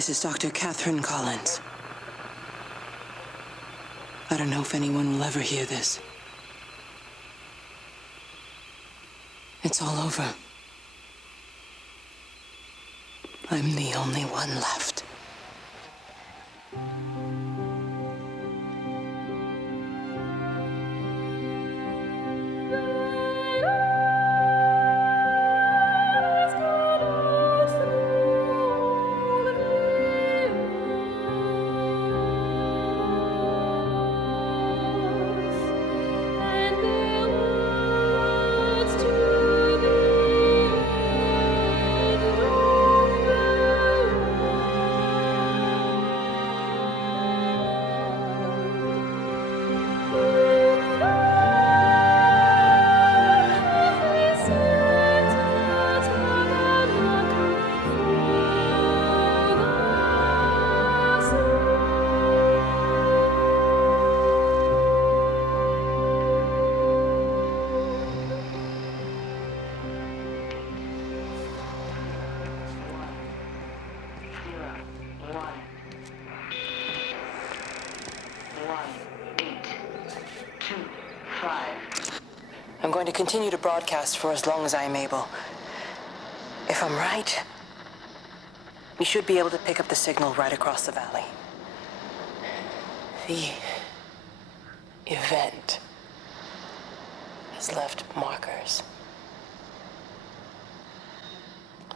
This is Dr. Catherine Collins. I don't know if anyone will ever hear this. It's all over. I'm the only one left. I'm going to continue to broadcast for as long as I am able. If I'm right, we should be able to pick up the signal right across the valley. The event has left markers.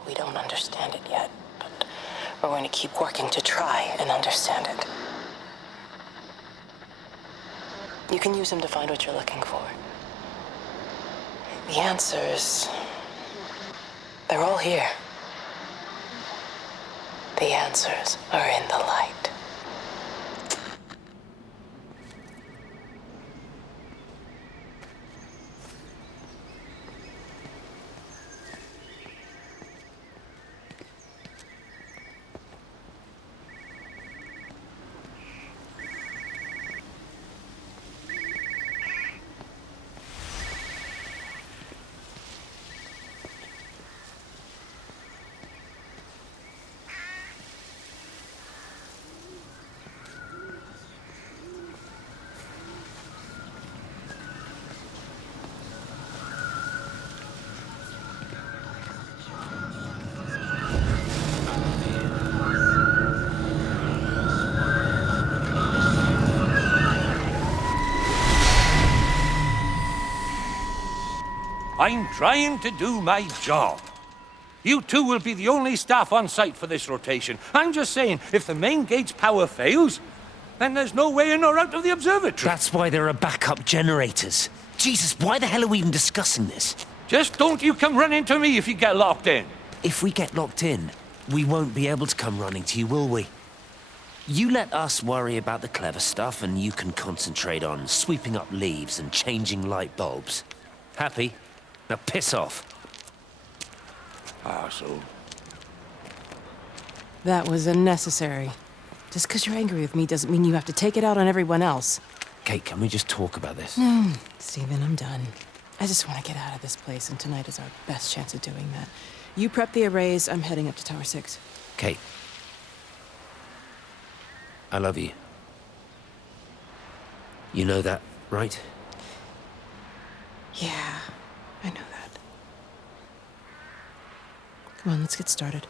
We don't understand it yet, but we're going to keep working to try and understand it. You can use them to find what you're looking for. The answers, they're all here. The answers are in the light. I'm trying to do my job. You two will be the only staff on site for this rotation. I'm just saying, if the main gate's power fails, then there's no way in or out of the observatory. That's why there are backup generators. Jesus, why the hell are we even discussing this? Just don't you come running to me if you get locked in. If we get locked in, we won't be able to come running to you, will we? You let us worry about the clever stuff, and you can concentrate on sweeping up leaves and changing light bulbs. Happy? Now piss off. Arsehole. That was unnecessary. Just because you're angry with me doesn't mean you have to take it out on everyone else. Kate, can we just talk about this? No, Stephen, I'm done. I just want to get out of this place, and tonight is our best chance of doing that. You prep the arrays, I'm heading up to Tower 6. Kate. I love you. You know that, right? Yeah, I know that. Come on, let's get started.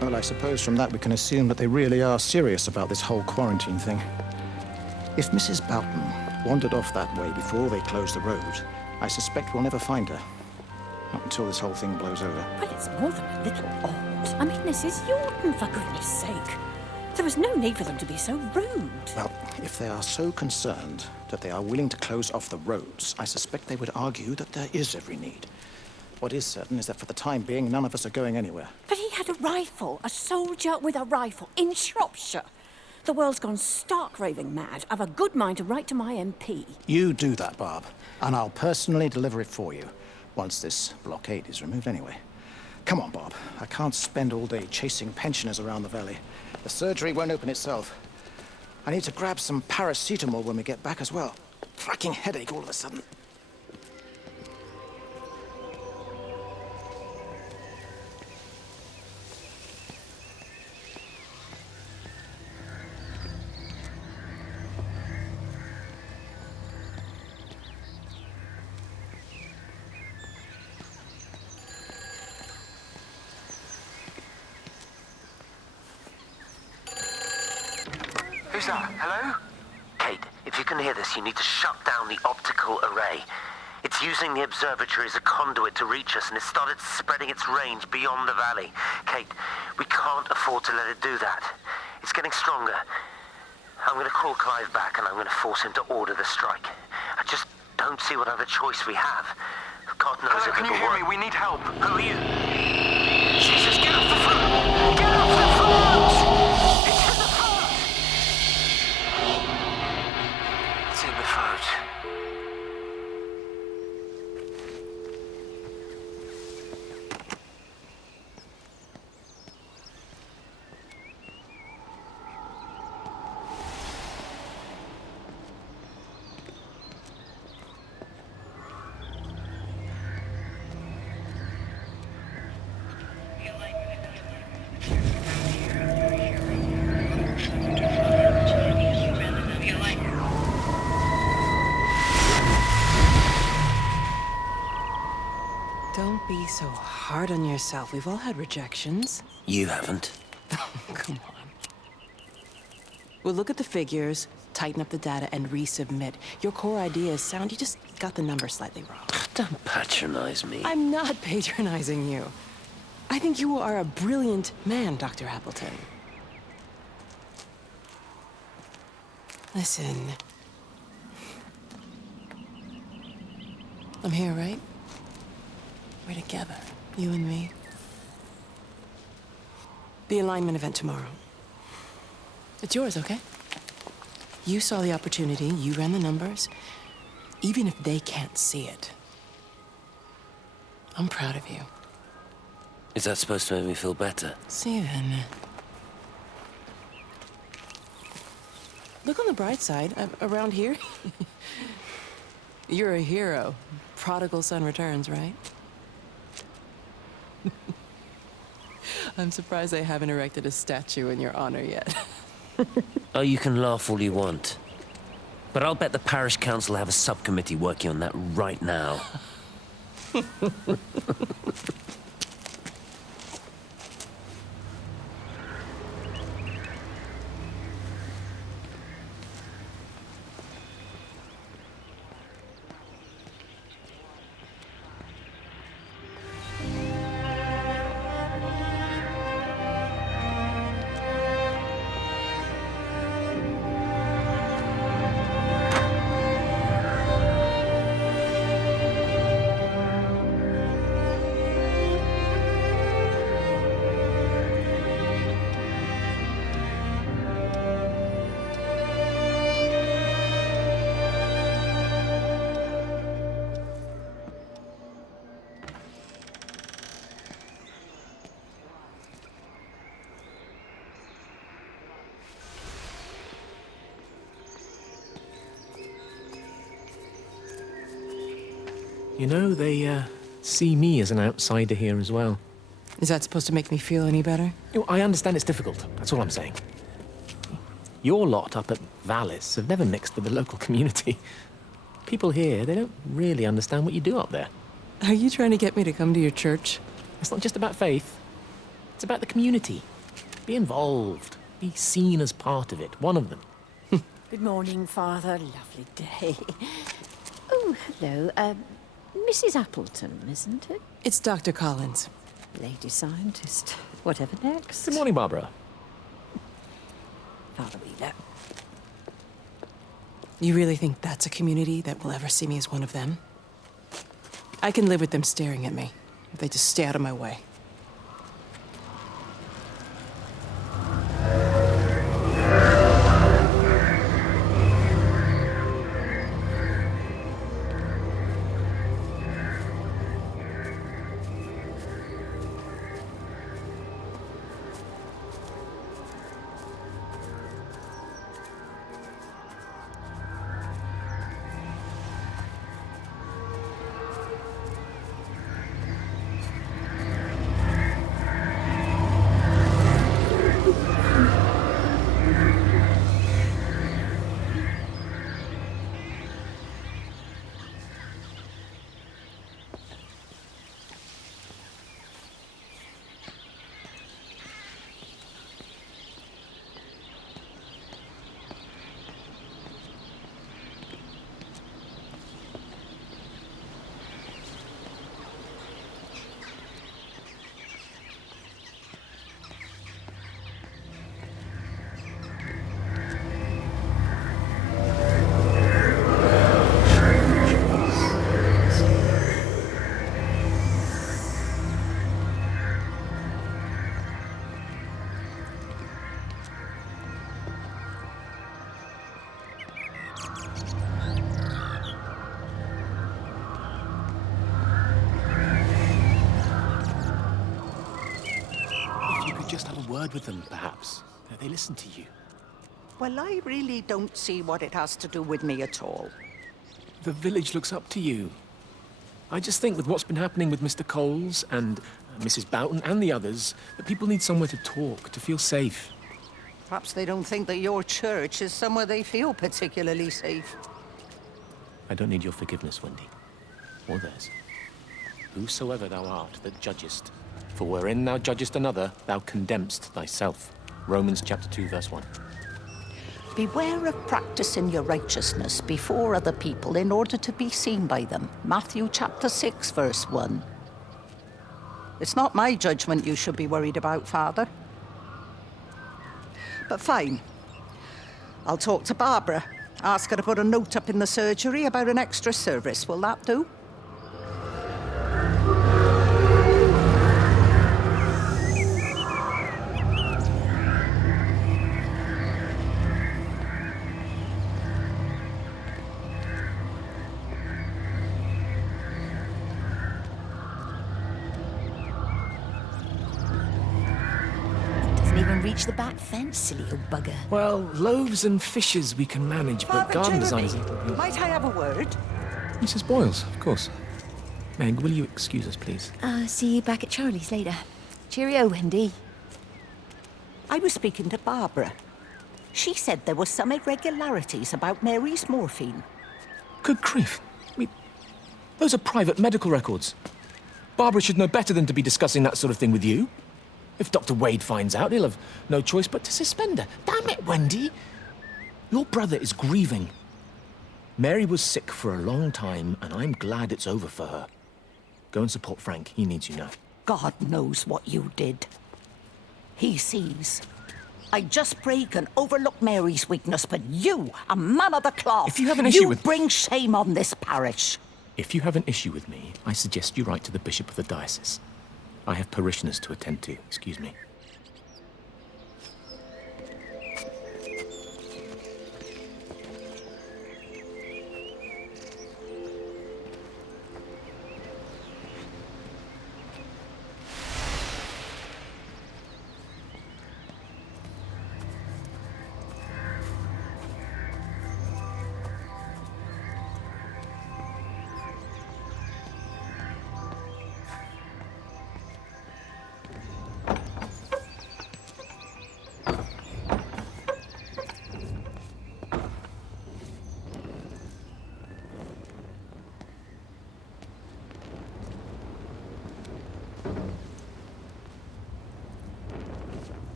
Well, I suppose from that we can assume that they really are serious about this whole quarantine thing. If Mrs. Boughton wandered off that way before they closed the road, I suspect we'll never find her. Not until this whole thing blows over. Well, it's more than a little odd. I mean, this is Yorton, for goodness sake. There was no need for them to be so rude. Well, if they are so concerned that they are willing to close off the roads, I suspect they would argue that there is every need. What is certain is that for the time being, none of us are going anywhere. But he had a rifle, a soldier with a rifle, in Shropshire. The world's gone stark raving mad. I've a good mind to write to my MP. You do that, Barb, and I'll personally deliver it for you, once this blockade is removed anyway. Come on, Bob. I can't spend all day chasing pensioners around the valley. The surgery won't open itself. I need to grab some paracetamol when we get back as well. Fracking headache all of a sudden. Who's that? Hello? Kate, if you can hear this, you need to shut down the optical array. It's using the observatory as a conduit to reach us, and it's started spreading its range beyond the valley. Kate, we can't afford to let it do that. It's getting stronger. I'm going to call Clive back, and I'm going to force him to order the strike. I just don't see what other choice we have. God knows Hello, if can you it'll hear work. me? We need help. Who are you? Jesus, get off the phone! Get off the phone! It's in the phone! It's in the phone. Don't be so hard on yourself. We've all had rejections. You haven't. Come on. We'll look at the figures, tighten up the data, and resubmit. Your core idea is sound. You just got the number slightly wrong. Don't patronize me. I'm not patronizing you. I think you are a brilliant man, Dr. Appleton. Listen. I'm here, right? We're together, you and me. The alignment event tomorrow. It's yours, okay? You saw the opportunity, you ran the numbers. Even if they can't see it, I'm proud of you. Is that supposed to make me feel better? Steven. Look on the bright side. Around here, you're a hero. Prodigal son returns, right? I'm surprised they haven't erected a statue in your honor yet. Oh, you can laugh all you want. But I'll bet the parish council have a subcommittee working on that right now. You know, they see me as an outsider here as well. Is that supposed to make me feel any better? You know, I understand it's difficult, that's all I'm saying. Your lot up at Vallis have never mixed with the local community. People here, they don't really understand what you do up there. Are you trying to get me to come to your church? It's not just about faith. It's about the community. Be involved. Be seen as part of it, one of them. Good morning, Father. Lovely day. Oh, hello. Mrs. Appleton, isn't it? It's Dr. Collins. Lady scientist. Whatever next? Good morning, Barbara. Father Wheeler. You really think that's a community that will ever see me as one of them? I can live with them staring at me, if they just stay out of my way. Just have a word with them, perhaps. They listen to you. Well, I really don't see what it has to do with me at all. The village looks up to you. I just think with what's been happening with Mr. Coles and Mrs. Boughton and the others, that people need somewhere to talk, to feel safe. Perhaps they don't think that your church is somewhere they feel particularly safe. I don't need your forgiveness, Wendy. Or theirs. Whosoever thou art that judgest, for wherein thou judgest another, thou condemnest thyself. Romans chapter 2, verse 1. Beware of practicing your righteousness before other people in order to be seen by them. Matthew chapter 6, verse 1. It's not my judgment you should be worried about, Father. But fine. I'll talk to Barbara. Ask her to put a note up in the surgery about an extra service. Will that do? Reach the back fence, silly old bugger. Well, loaves and fishes we can manage, but Father garden Jeremy, design is... might I have a word? Mrs. Boyles, of course. Meg, will you excuse us, please? See you back at Charlie's later. Cheerio, Wendy. I was speaking to Barbara. She said there were some irregularities about Mary's morphine. Good grief. Those are private medical records. Barbara should know better than to be discussing that sort of thing with you. If Dr. Wade finds out, he'll have no choice but to suspend her. Damn it, Wendy! Your brother is grieving. Mary was sick for a long time, and I'm glad it's over for her. Go and support Frank. He needs you now. God knows what you did. He sees. I just pray can overlook Mary's weakness, but you, a man of the cloth, if you have an issue you with... bring shame on this parish. If you have an issue with me, I suggest you write to the Bishop of the Diocese. I have parishioners to attend to. Excuse me.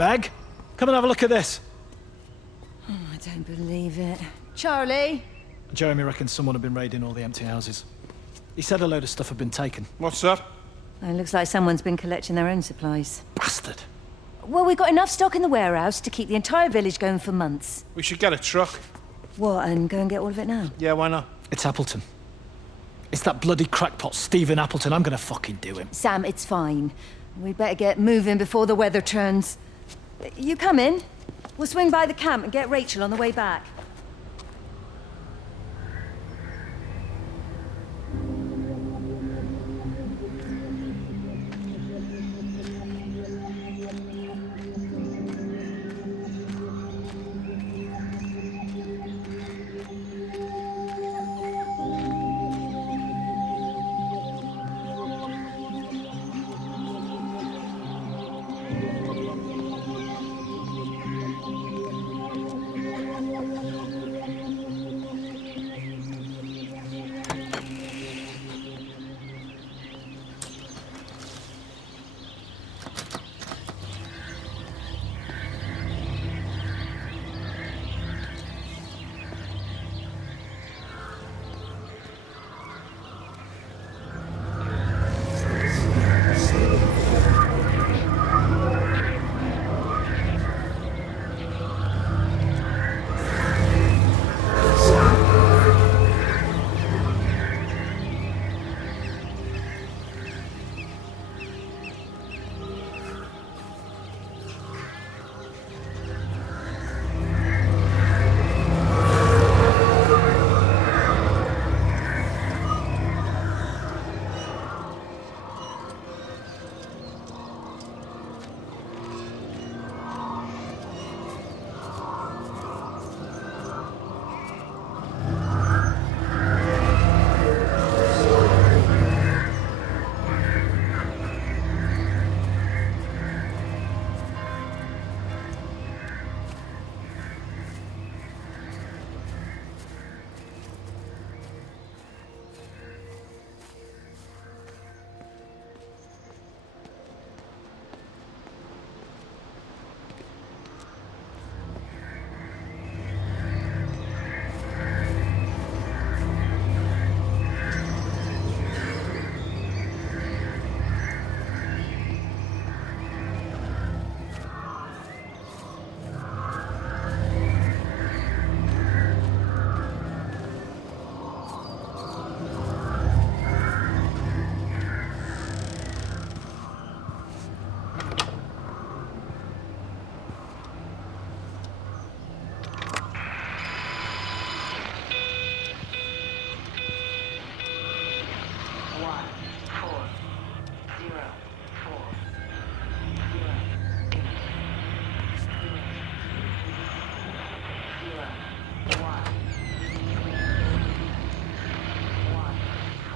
Meg, come and have a look at this. Oh, I don't believe it. Charlie? Jeremy reckons someone had been raiding all the empty houses. He said a load of stuff had been taken. What's that? It looks like someone's been collecting their own supplies. Bastard. Well, we've got enough stock in the warehouse to keep the entire village going for months. We should get a truck. What, and go and get all of it now? Yeah, why not? It's Appleton. It's that bloody crackpot Stephen Appleton. I'm gonna fucking do him. Sam, it's fine. We'd better get moving before the weather turns. You come in. We'll swing by the camp and get Rachel on the way back.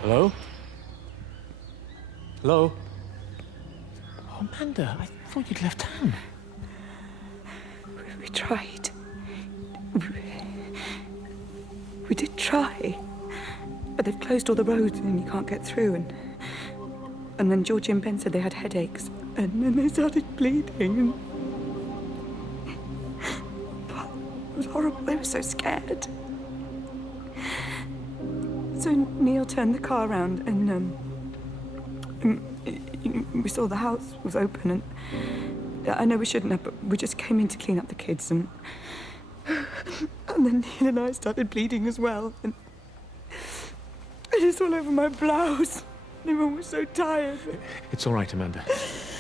Hello? Hello? Oh, Amanda, I thought you'd left town. We tried. We did try. But they've closed all the roads and you can't get through. And then Georgie and Ben said they had headaches. And then they started bleeding. And it was horrible. They were so scared. So Neil turned the car around and we saw the house was open, and I know we shouldn't have, but we just came in to clean up the kids, and then Neil and I started bleeding as well, and it's all over my blouse. Everyone was so tired. It's all right, Amanda.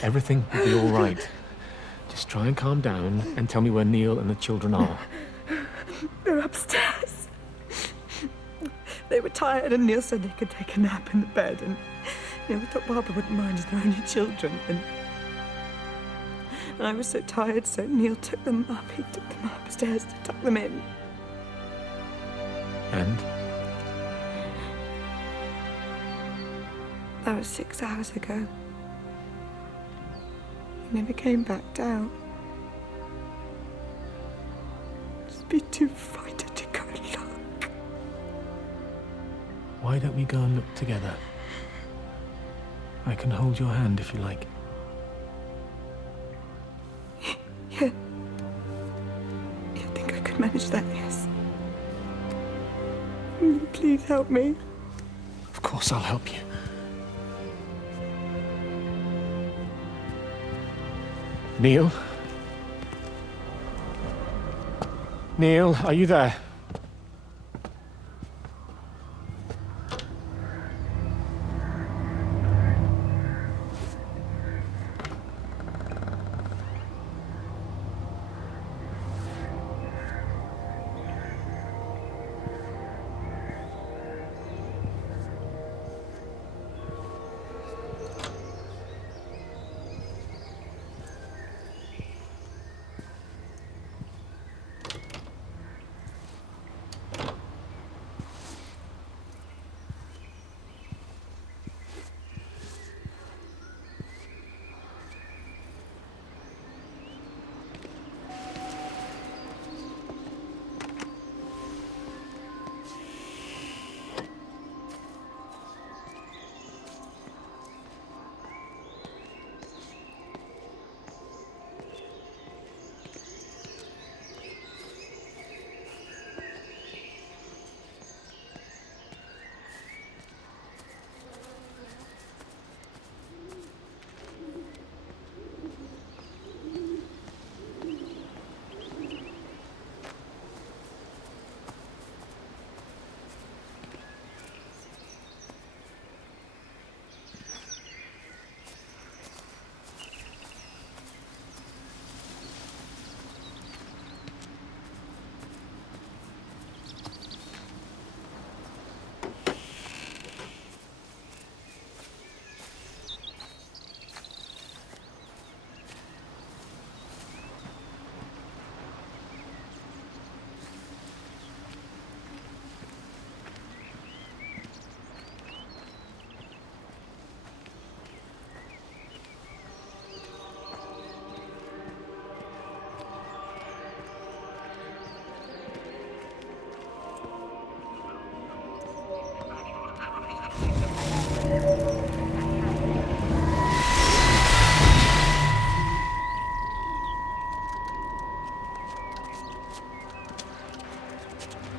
Everything will be all right. Just try and calm down and tell me where Neil and the children are. They're upstairs. They were tired, and Neil said they could take a nap in the bed, and we thought Barbara wouldn't mind as they're only children, and I was so tired, so Neil took them up. He took them upstairs to tuck them in. And? That was 6 hours ago. He never came back down. Just be too frightened to go and look. Why don't we go and look together? I can hold your hand if you like. can manage that, yes. Please help me. Of course, I'll help you. Neil? Neil, are you there?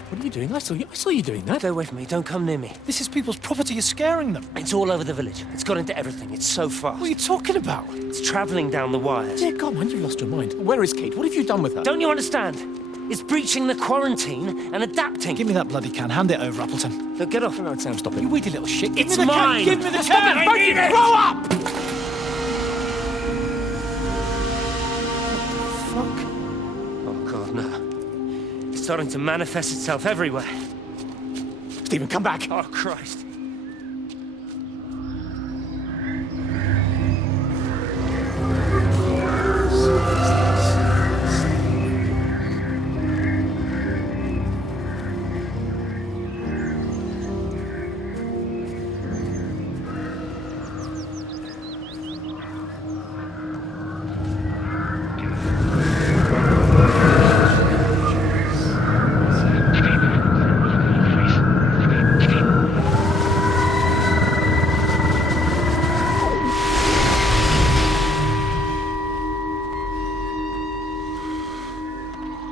What are you doing? I saw you doing that. Stay away from me. Don't come near me. This is people's property. You're scaring them. It's all over the village. It's got into everything. It's so fast. What are you talking about? It's traveling down the wires. Dear God, man, you've lost your mind. Where is Kate? What have you done with her? Don't you understand? It's breaching the quarantine and adapting. Give me that bloody can. Hand it over, Appleton. No, get off. No, Sam, stop it. You weedy little shit. Give It's me the mine. Can. Give me the Stop can. it. I need it. Grow up! Fuck. Oh, God, no. It's starting to manifest itself everywhere. Stephen, come back. Oh, Christ.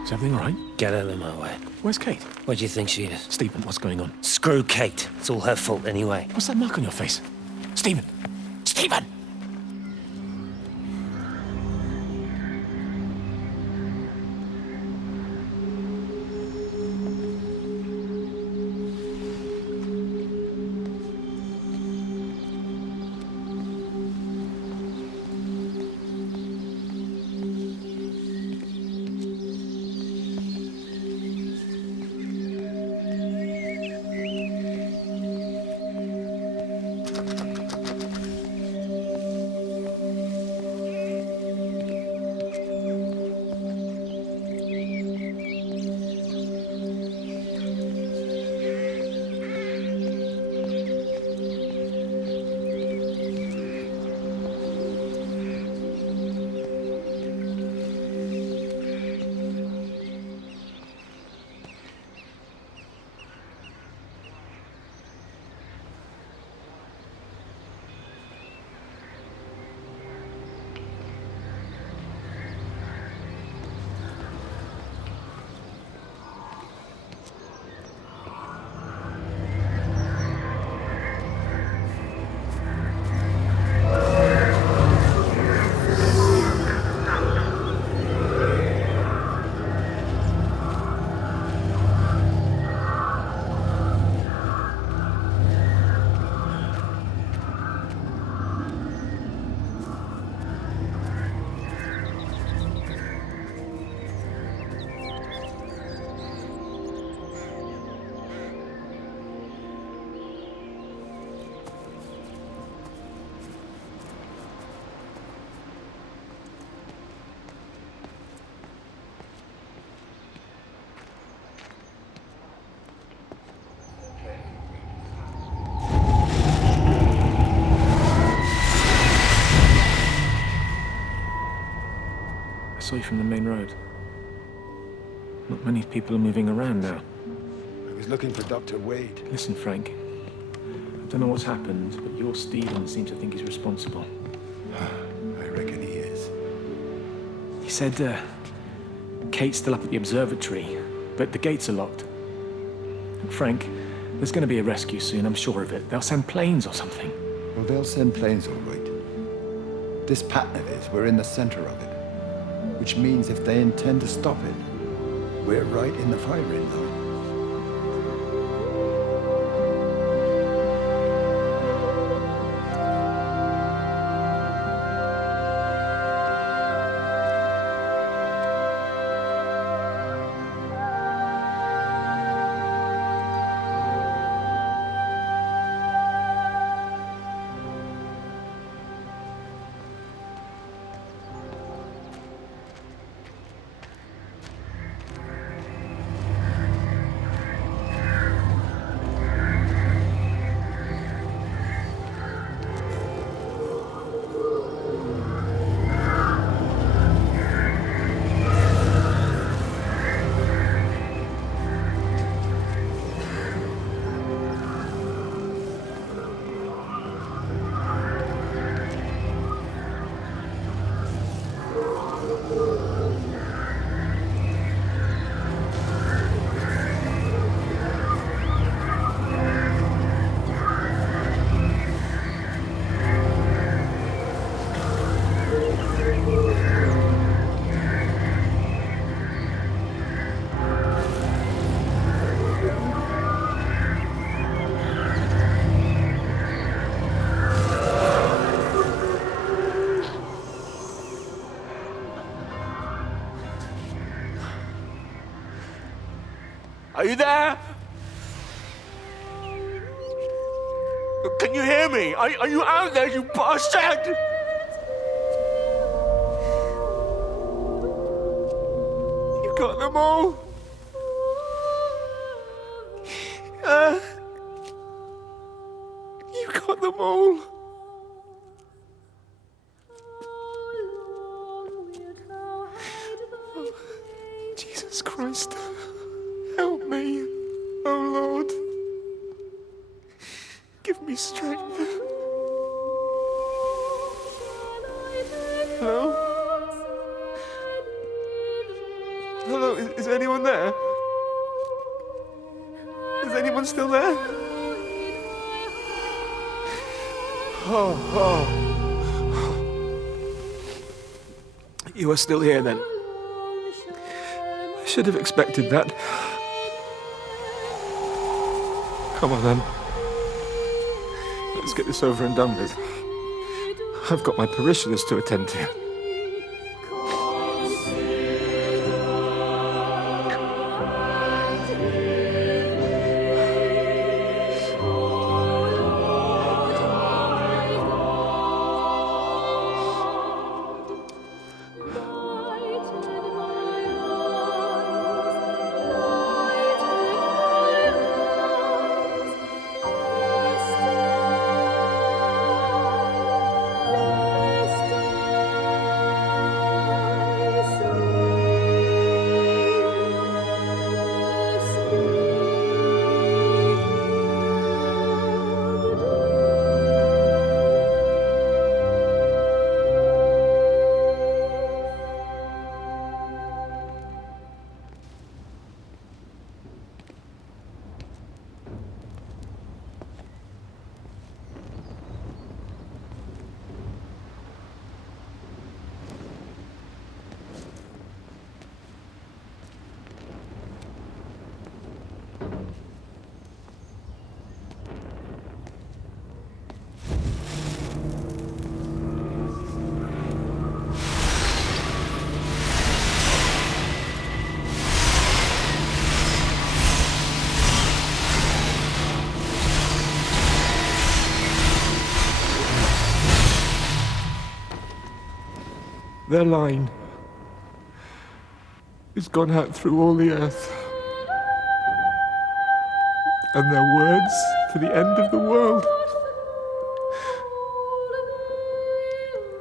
Is everything all right? Get out of my way. Where's Kate? Where do you think she is? Stephen, what's going on? Screw Kate. It's all her fault anyway. What's that mark on your face? Stephen! Stephen! from the main road. Not many people are moving around now. I was looking for Dr. Wade. Listen, Frank. I don't know what's happened, but your Stephen seems to think he's responsible. I reckon he is. He said, Kate's still up at the observatory, but the gates are locked. Frank, there's going to be a rescue soon, I'm sure of it. They'll send planes or something. Well, they'll send planes, all right. This pattern of his, we're in the center of it. Which means if they intend to stop it, we're right in the firing line. Are you there? Can you hear me? Are you out there, you bastard? You got them all? You got them all? Jesus Christ. Help me, oh Lord. Give me strength. Hello? Hello, is anyone there? Is anyone still there? Oh. You are still here then? I should have expected that. Come on, then. Let's get this over and done with. I've got my parishioners to attend to. Their line has gone out through all the earth. And their words to the end of the world.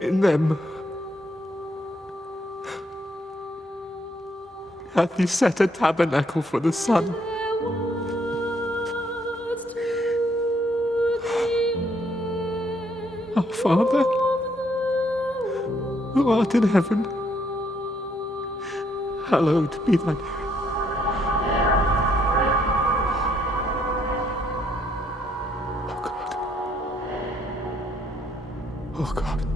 In them, hath he set a tabernacle for the sun. Our Father, who art in heaven, hallowed be thy name. Oh God.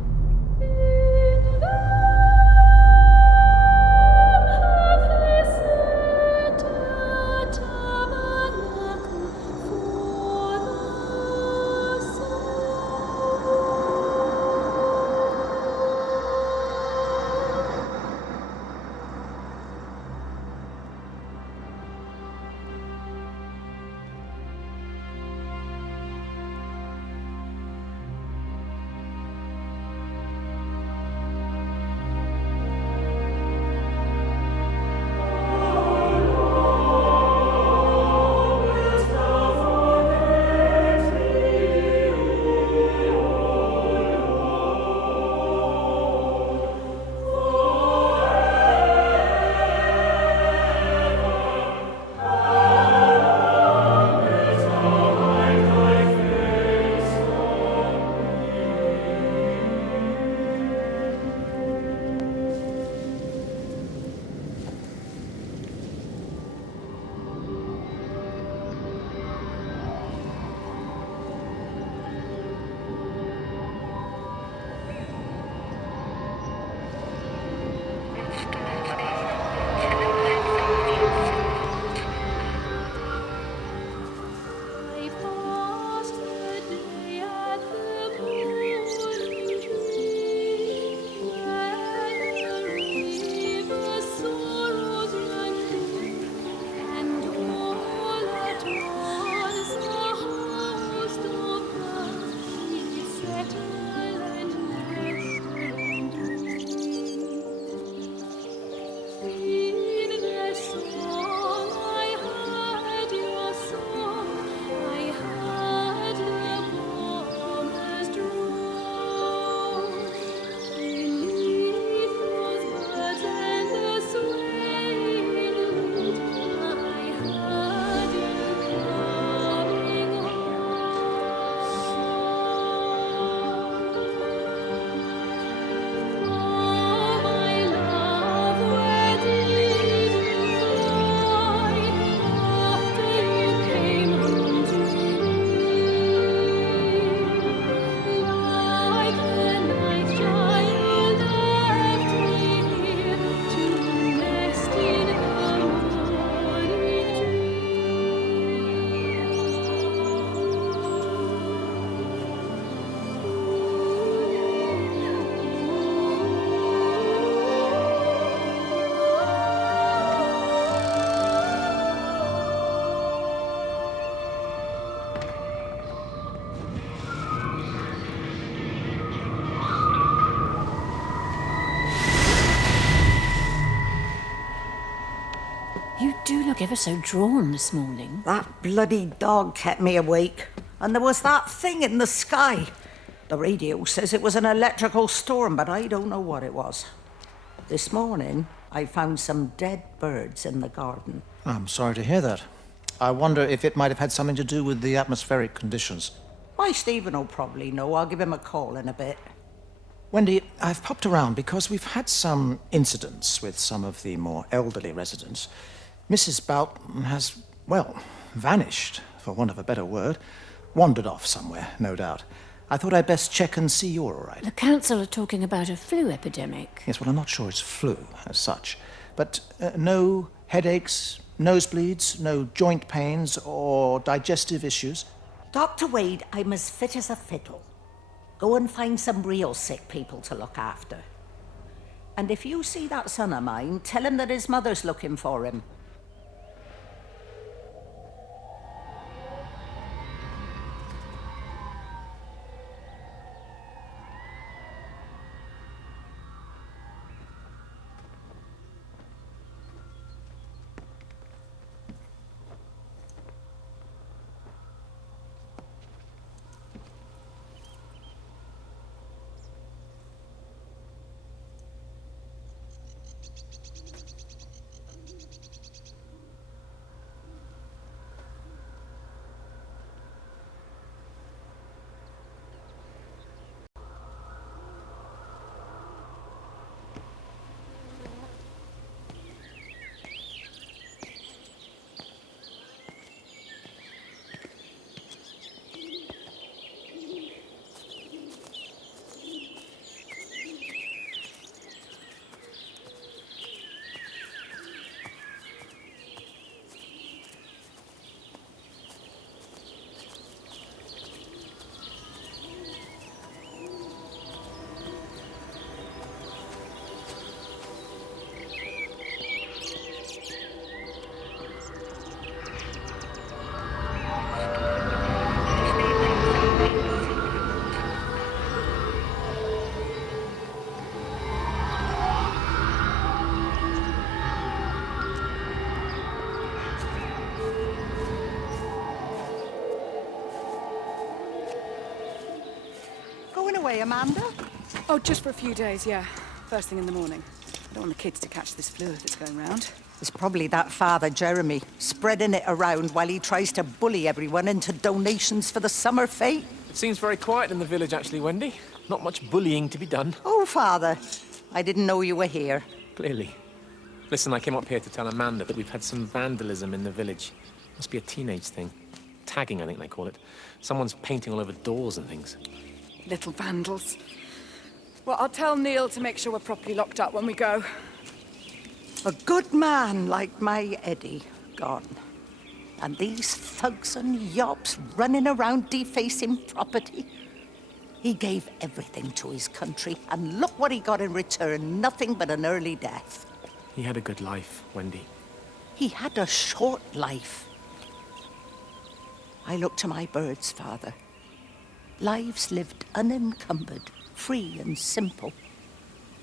You do look ever so drawn this morning. That bloody dog kept me awake. And there was that thing in the sky. The radio says it was an electrical storm, but I don't know what it was. This morning, I found some dead birds in the garden. I'm sorry to hear that. I wonder if it might have had something to do with the atmospheric conditions. Why, Stephen will probably know. I'll give him a call in a bit. Wendy, I've popped around because we've had some incidents with some of the more elderly residents. Mrs. Bout has, well, vanished, for want of a better word. Wandered off somewhere, no doubt. I thought I'd best check and see you're all right. The council are talking about a flu epidemic. Yes, well, I'm not sure it's flu as such. But no headaches, nosebleeds, no joint pains or digestive issues? Dr. Wade, I'm as fit as a fiddle. Go and find some real sick people to look after. And if you see that son of mine, tell him that his mother's looking for him. away, Amanda? Oh, just for a few days, yeah. First thing in the morning. I don't want the kids to catch this flu if it's going round. It's probably that father, Jeremy, spreading it around while he tries to bully everyone into donations for the summer fete. It seems very quiet in the village, actually, Wendy. Not much bullying to be done. Oh, Father, I didn't know you were here. Clearly. Listen, I came up here to tell Amanda that we've had some vandalism in the village. Must be a teenage thing. Tagging, I think they call it. Someone's painting all over doors and things. Little vandals. Well, I'll tell Neil to make sure we're properly locked up when we go. A good man like my Eddie gone. And these thugs and yops running around defacing property. He gave everything to his country, and look what he got in return. Nothing but an early death. He had a good life, Wendy. He had a short life. I look to my birds, Father. Lives lived unencumbered, free and simple.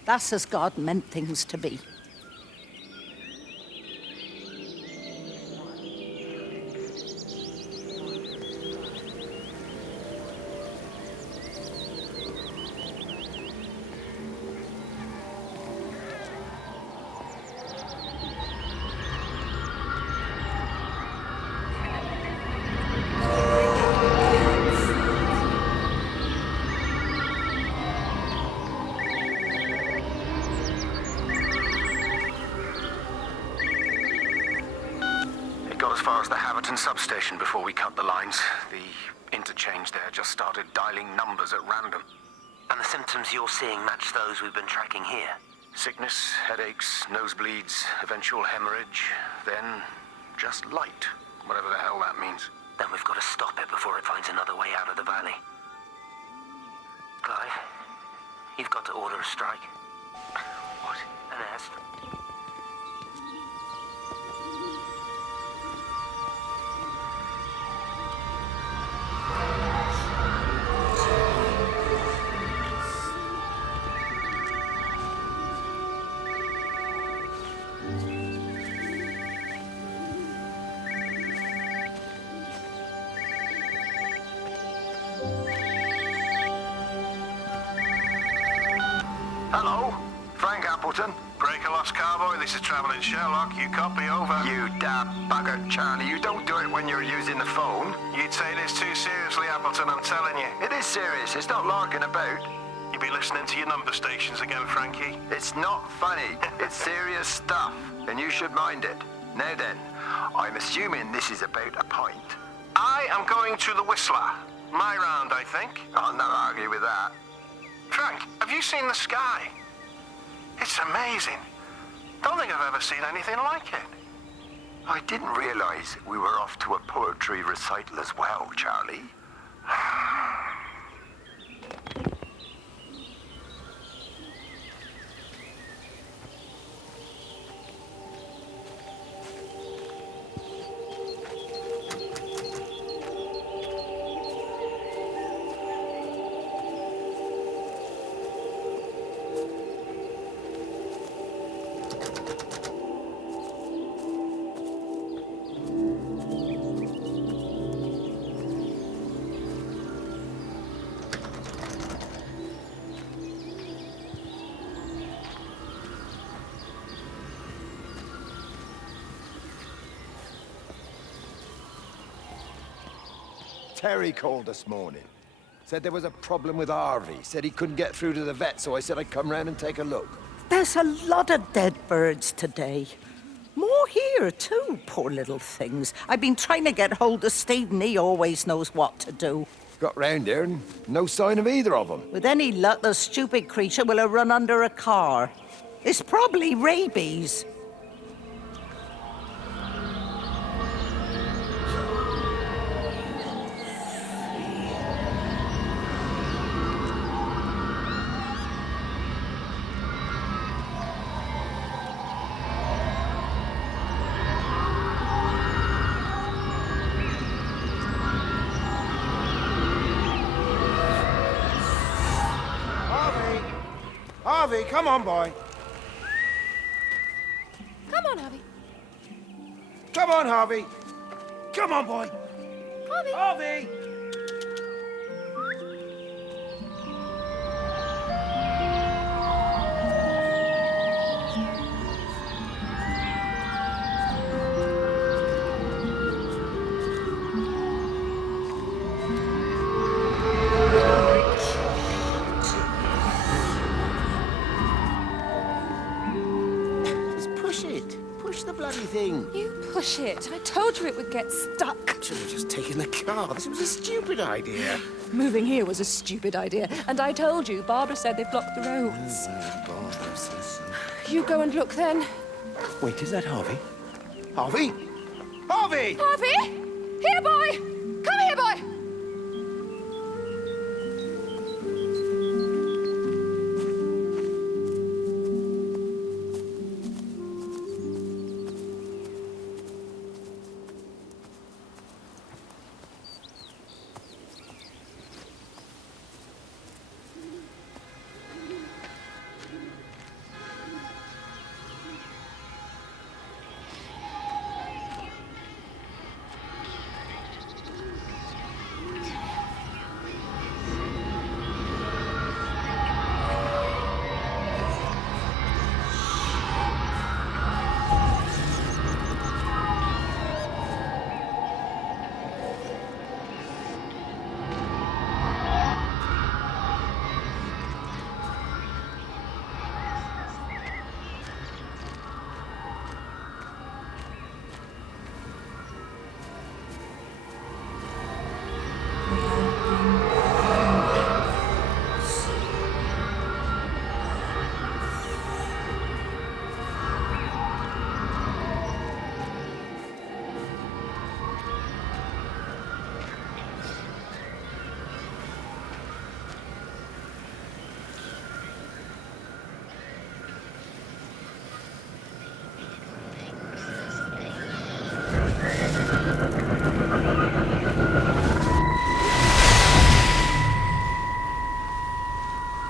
That's as God meant things to be. Substation before we cut the lines. The interchange there just started dialing numbers at random. And the symptoms you're seeing match those we've been tracking here? Sickness, headaches, nosebleeds, eventual hemorrhage, then just light, whatever the hell that means. Then we've got to stop it before it finds another way out of the valley. Clive, you've got to order a strike. What? An airstrike. Hello, Frank Appleton. Breaker Lost Cowboy, this is Traveling Sherlock. You copy, over. You damn bugger, Charlie. You don't do it when you're using the phone. You'd say this too seriously, Appleton, I'm telling you. It is serious, it's not larking about. You be listening to your number stations again, Frankie. It's not funny. It's serious stuff, and you should mind it. Now then, I'm assuming this is about a pint. I am going to the Whistler. My round, I think. I'll not argue with that. Frank, have you seen the sky? It's amazing. Don't think I've ever seen anything like it. I didn't realize we were off to a poetry recital as well, Charlie. Terry called this morning. Said there was a problem with Harvey. Said he couldn't get through to the vet, so I said I'd come round and take a look. There's a lot of dead birds today. More here, too, poor little things. I've been trying to get hold of Steve, and he always knows what to do. Got round here and no sign of either of them. With any luck, the stupid creature will have run under a car. It's probably rabies. Harvey, come on, boy. Come on, Harvey. Come on, Harvey. Come on, boy. Harvey. Harvey! You push it. I told you it would get stuck. Should have just taken the car. This was a stupid idea. Moving here was a stupid idea. And I told you, Barbara said they blocked the roads. You go and look then. Wait, is that Harvey? Harvey? Harvey! Harvey! Here, boy! Come here, boy!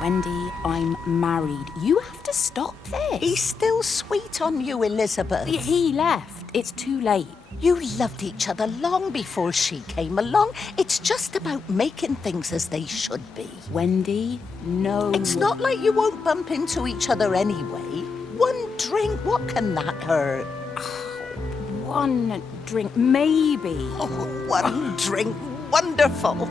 Wendy, I'm married. You have to stop this. He's still sweet on you, Elizabeth. He left. It's too late. You loved each other long before she came along. It's just about making things as they should be. Wendy, no. It's not like you won't bump into each other anyway. One drink, what can that hurt? One drink, maybe. Oh, one drink, wonderful.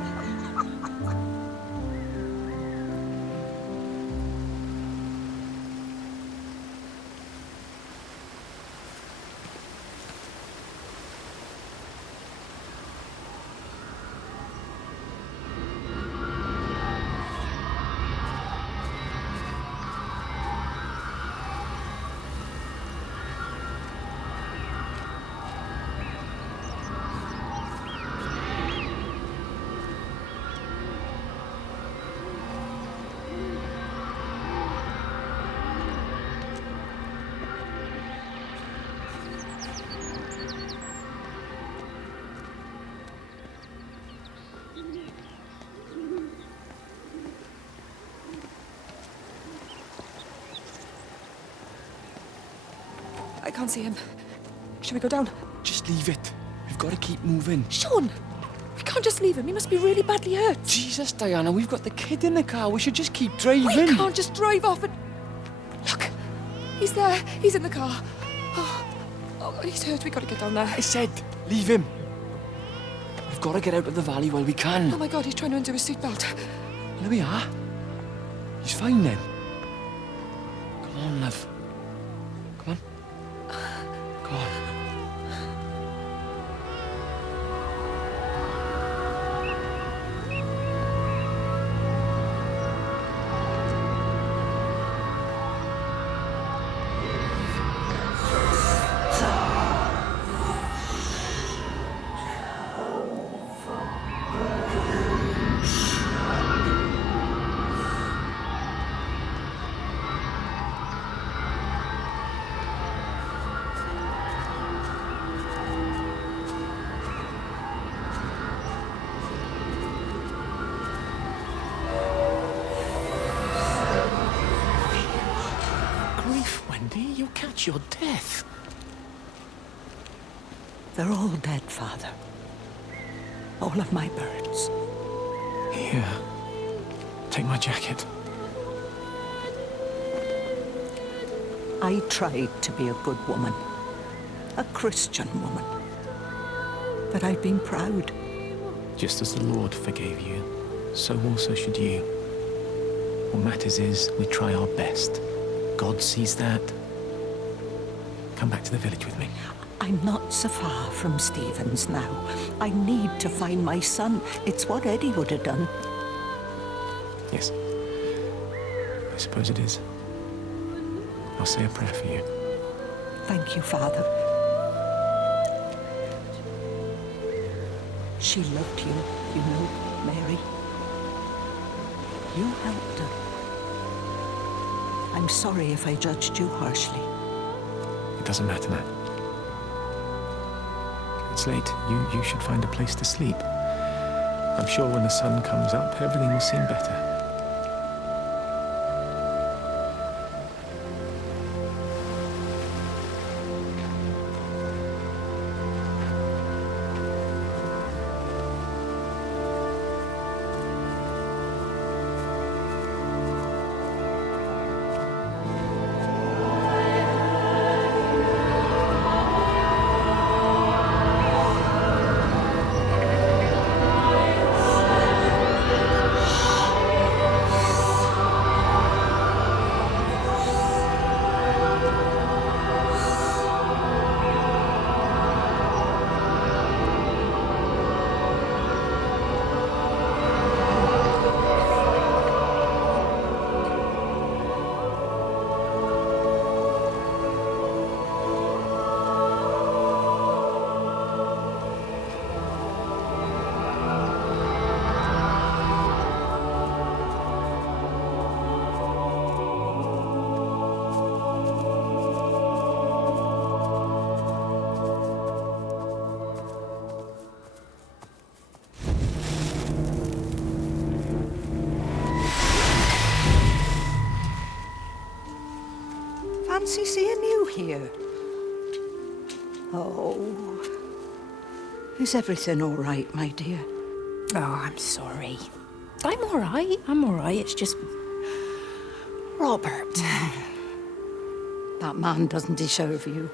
I can't see him. Should we go down? Just leave it. We've got to keep moving. Sean! We can't just leave him. He must be really badly hurt. Jesus, Diana, we've got the kid in the car. We should just keep driving. We can't just drive off and... Look! He's there. He's in the car. Oh, he's hurt. We've got to get down there. I said, leave him. We've got to get out of the valley while we can. Oh my God, he's trying to undo his seatbelt. There we are. He's fine then. Come on, love. Come on. Come on. You'll catch your death. They're all dead, Father. All of my birds. Here. Take my jacket. I tried to be a good woman. A Christian woman. But I've been proud. Just as the Lord forgave you, so also should you. What matters is we try our best. God sees that. Come back to the village with me. I'm not so far from Stephen's now. I need to find my son. It's what Eddie would have done. Yes. I suppose it is. I'll say a prayer for you. Thank you, Father. She loved you, you know, Mary. You helped her. I'm sorry if I judged you harshly. It doesn't matter now. It's late. You should find a place to sleep. I'm sure when the sun comes up, everything will seem better. Fancy seeing you here. Oh. Is everything all right, my dear? Oh, I'm sorry. I'm all right. I'm all right. It's just... Robert. That man doesn't deserve you.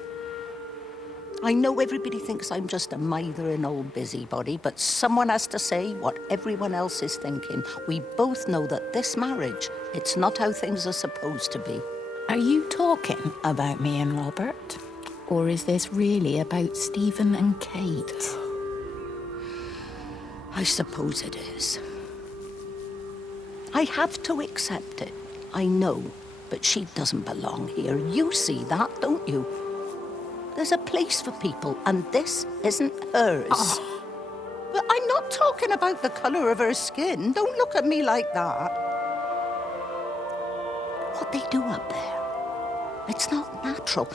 I know everybody thinks I'm just a mithering old busybody, but someone has to say what everyone else is thinking. We both know that this marriage, it's not how things are supposed to be. Are you talking about me and Robert? Or is this really about Stephen and Kate? I suppose it is. I have to accept it. I know, but she doesn't belong here. You see that, don't you? There's a place for people, and this isn't hers. Oh. But I'm not talking about the colour of her skin. Don't look at me like that. What they do up there, it's not natural.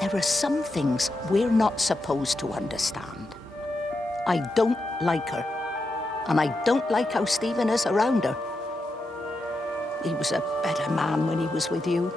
There are some things we're not supposed to understand. I don't like her, and I don't like how Stephen is around her. He was a better man when he was with you.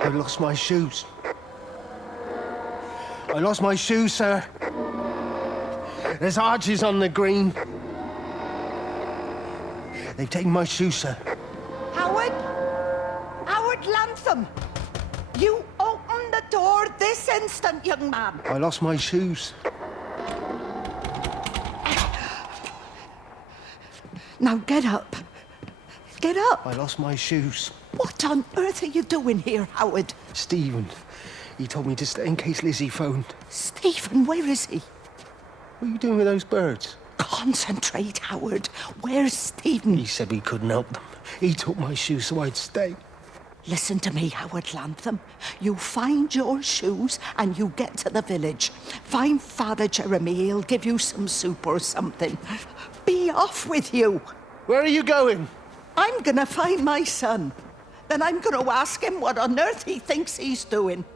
I lost my shoes. I lost my shoes, sir. There's arches on the green. They've taken my shoes, sir. Howard! Howard Lantham! You open the door this instant, young man. I lost my shoes. Now get up. Get up. I lost my shoes. What on earth are you doing here, Howard? Stephen. He told me to stay in case Lizzie phoned. Stephen, where is he? What are you doing with those birds? Concentrate, Howard. Where's Stephen? He said he couldn't help them. He took my shoes so I'd stay. Listen to me, Howard Lantham. You find your shoes and you get to the village. Find Father Jeremy. He'll give you some soup or something. Be off with you. Where are you going? I'm gonna find my son. Then I'm gonna ask him what on earth he thinks he's doing.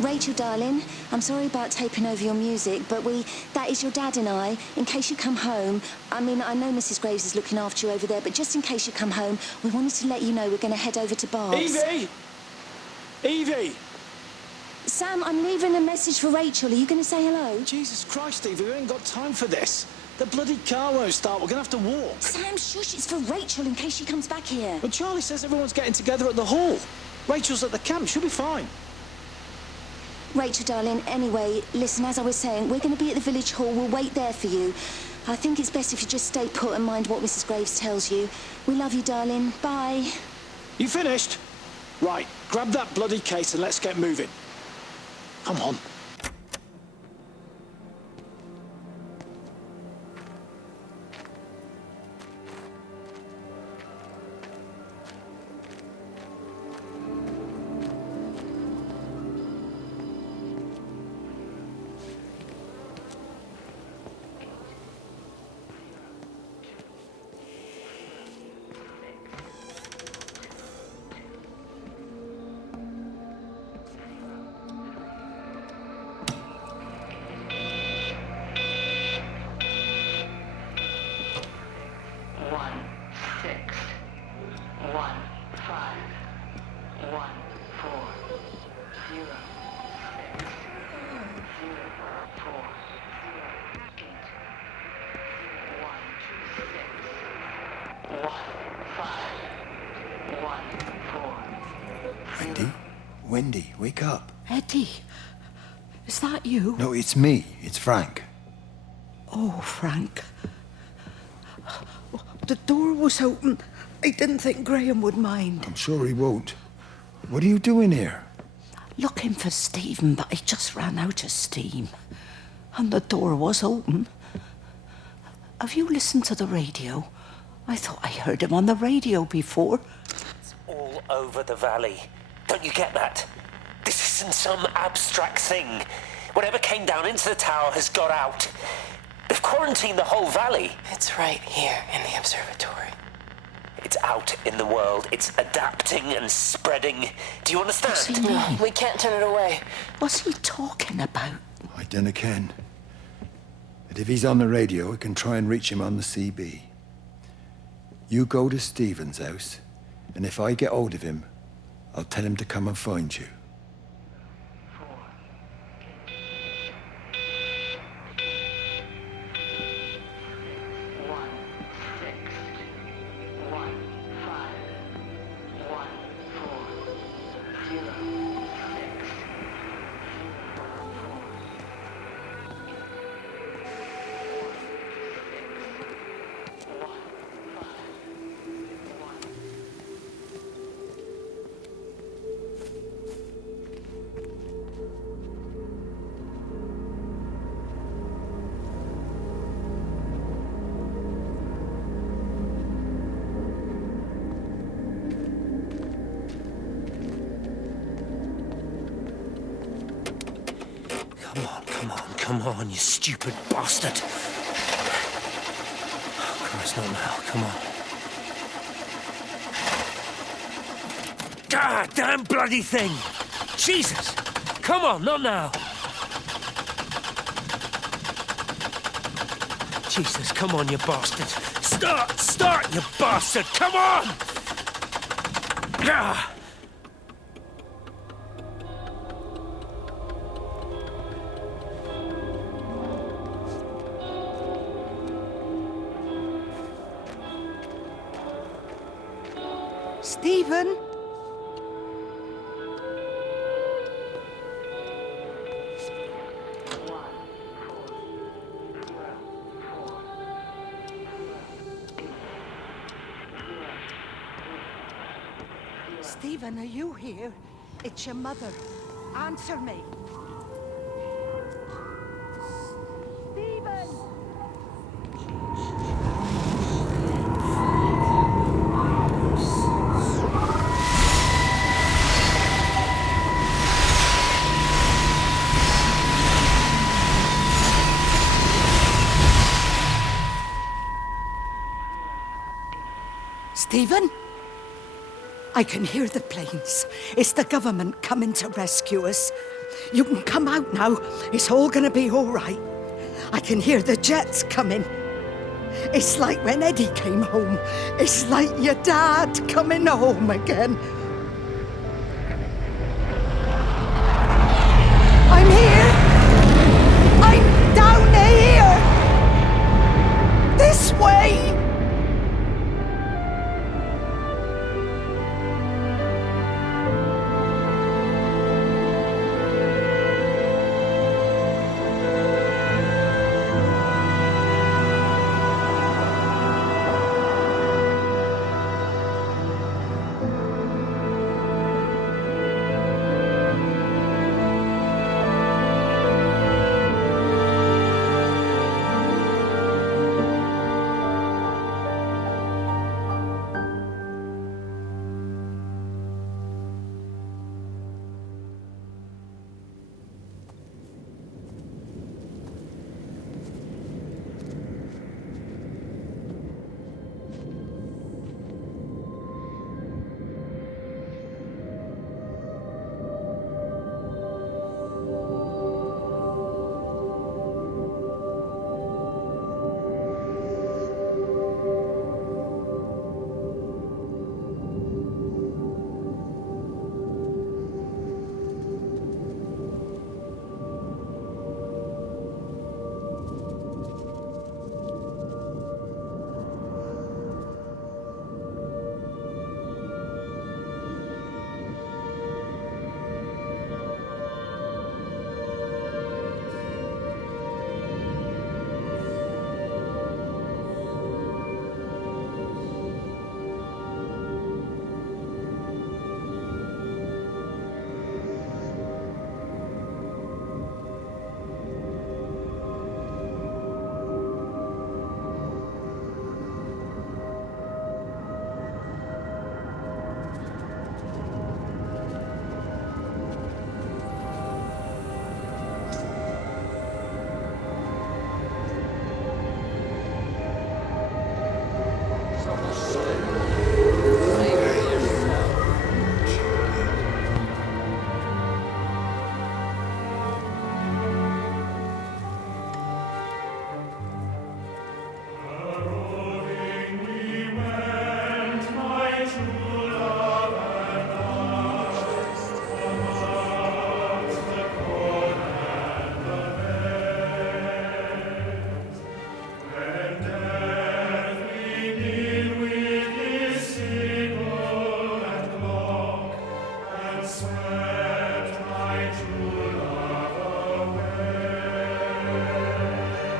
Rachel, darling, I'm sorry about taping over your music, but that is your dad and I. In case you come home, I mean, I know Mrs. Graves is looking after you over there, but just in case you come home, we wanted to let you know we're going to head over to Barb's. Evie! Evie! Sam, I'm leaving a message for Rachel. Are you going to say hello? Jesus Christ, Evie, we ain't got time for this. The bloody car won't start. We're going to have to walk. Sam, shush, it's for Rachel in case she comes back here. But Charlie says everyone's getting together at the hall. Rachel's at the camp. She'll be fine. Rachel, darling, anyway, listen, as I was saying, we're going to be at the village hall. We'll wait there for you. I think it's best if you just stay put and mind what Mrs. Graves tells you. We love you, darling. Bye. You finished? Right, grab that bloody case and let's get moving. Come on. Wendy, wake up. Eddie, is that you? No, it's me. It's Frank. Oh, Frank. The door was open. I didn't think Graham would mind. I'm sure he won't. What are you doing here? Looking for Stephen, but he just ran out of steam. And the door was open. Have you listened to the radio? I thought I heard him on the radio before. It's all over the valley. Don't you get that? This isn't some abstract thing. Whatever came down into the tower has got out. They've quarantined the whole valley. It's right here in the observatory. It's out in the world. It's adapting and spreading. Do you understand? We can't turn it away. What's he talking about? I dunno ken. But if he's on the radio, I can try and reach him on the CB. You go to Stephen's house, and if I get hold of him, I'll tell him to come and find you. Come on, you stupid bastard. Oh, Christ, not now. Come on. Ah, damn bloody thing! Jesus! Come on, not now! Jesus, come on, you bastard! Start, you bastard! Come on! Ah! Stephen? Stephen, are you here? It's your mother. Answer me. Stephen! Stephen? I can hear the planes. It's the government coming to rescue us. You can come out now. It's all gonna be all right. I can hear the jets coming. It's like when Eddie came home. It's like your dad coming home again. I'm here. I'm down here. This way.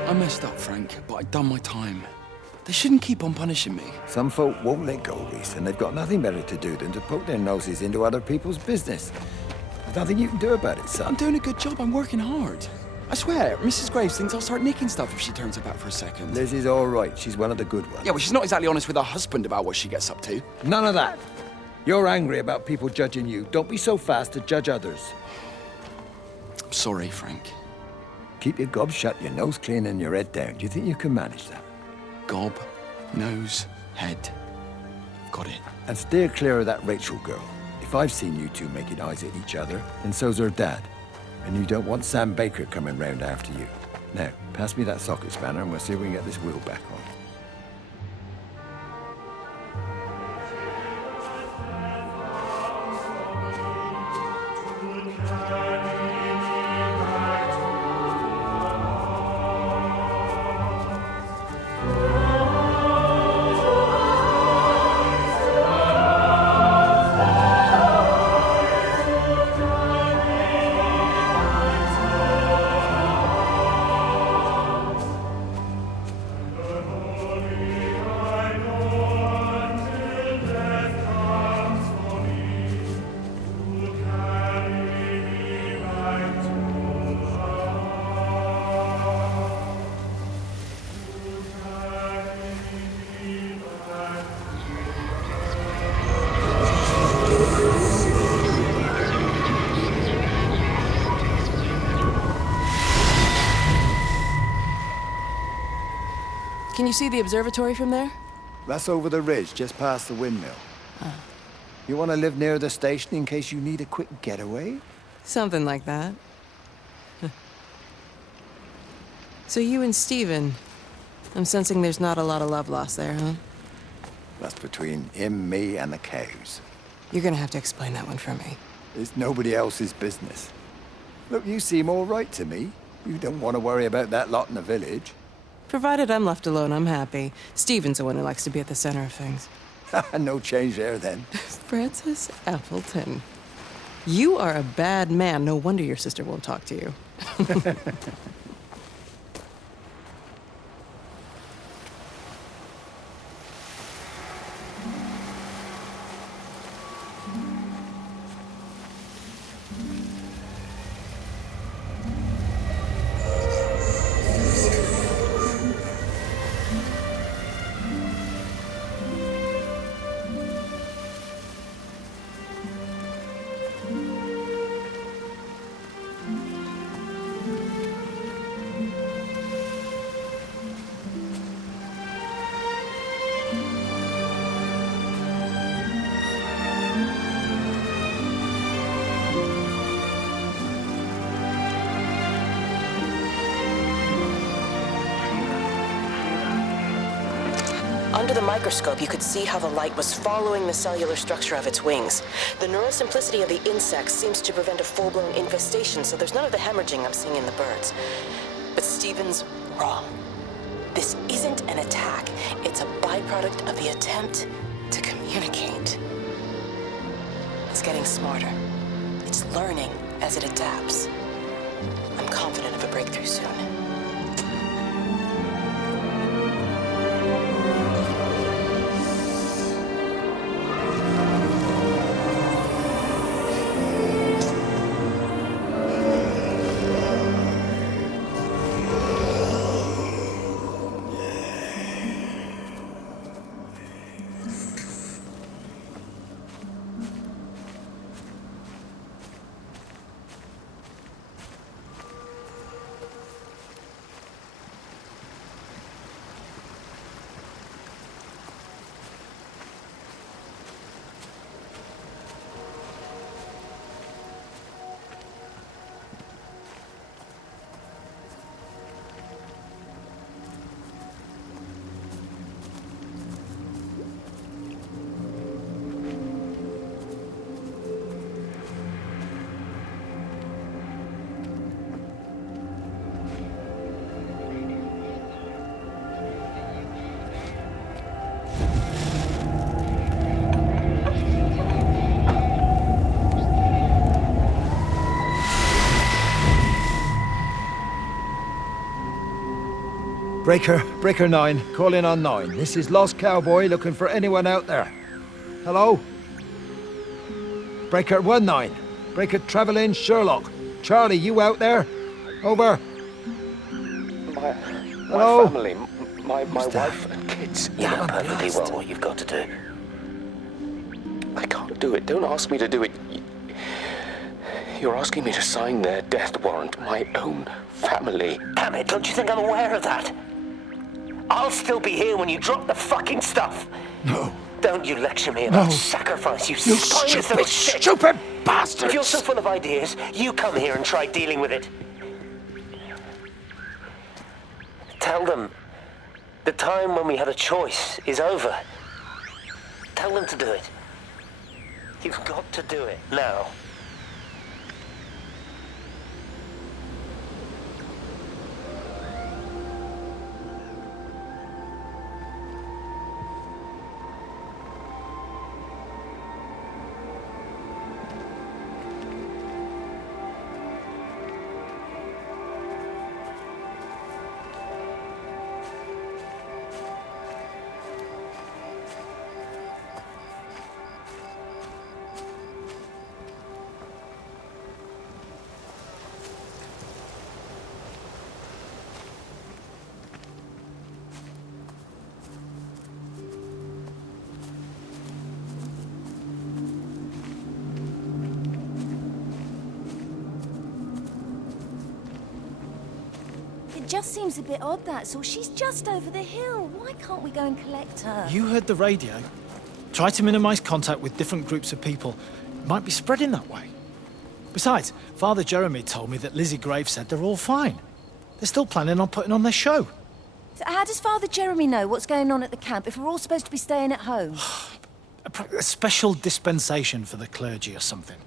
I messed up, Frank, but I'd done my time. They shouldn't keep on punishing me. Some folk won't let go, Reese, and they've got nothing better to do than to poke their noses into other people's business. There's nothing you can do about it, son. I'm doing a good job. I'm working hard. I swear, Mrs. Graves thinks I'll start nicking stuff if she turns her back for a second. Liz is all right. She's one of the good ones. Yeah, well, she's not exactly honest with her husband about what she gets up to. None of that. You're angry about people judging you. Don't be so fast to judge others. I'm sorry, Frank. Keep your gob shut, your nose clean, and your head down. Do you think you can manage that? Gob, nose, head. Got it. And steer clear of that Rachel girl. If I've seen you two making eyes at each other, then so's her dad. And you don't want Sam Baker coming round after you. Now, pass me that socket spanner and we'll see if we can get this wheel back on. Can you see the observatory from there? That's over the ridge, just past the windmill. Oh. You want to live near the station in case you need a quick getaway? Something like that. So you and Steven, I'm sensing there's not a lot of love lost there, huh? That's between him, me, and the cows. You're gonna have to explain that one for me. It's nobody else's business. Look, you seem all right to me. You don't want to worry about that lot in the village. Provided I'm left alone, I'm happy. Steven's the one who likes to be at the center of things. No change there, then. Francis Appleton. You are a bad man. No wonder your sister won't talk to you. Under the microscope, you could see how the light was following the cellular structure of its wings. The neural simplicity of the insects seems to prevent a full-blown infestation, so there's none of the hemorrhaging I'm seeing in the birds. But Steven's wrong. This isn't an attack. It's a byproduct of the attempt to communicate. It's getting smarter. It's learning as it adapts. I'm confident of a breakthrough soon. Breaker 9, call in on 9. This is Lost Cowboy looking for anyone out there. Hello? Breaker 19. Breaker Travelin' Sherlock. Charlie, you out there? Over. Hello? My family, my wife and kids. You know perfectly well what you've got to do. I can't do it. Don't ask me to do it. You're asking me to sign their death warrant, my own family. Damn it, don't you think I'm aware of that? I'll still be here when you drop the fucking stuff. No. Don't you lecture me about sacrifice, you spineless little shit. Stupid bastards! If you're so full of ideas, you come here and try dealing with it. Tell them the time when we had a choice is over. Tell them to do it. You've got to do it now. It just seems a bit odd, that's all. She's just over the hill. Why can't we go and collect her? You heard the radio. Try to minimize contact with different groups of people. It might be spreading that way. Besides, Father Jeremy told me that Lizzie Graves said they're all fine. They're still planning on putting on their show. So how does Father Jeremy know what's going on at the camp if we're all supposed to be staying at home? A special dispensation for the clergy or something.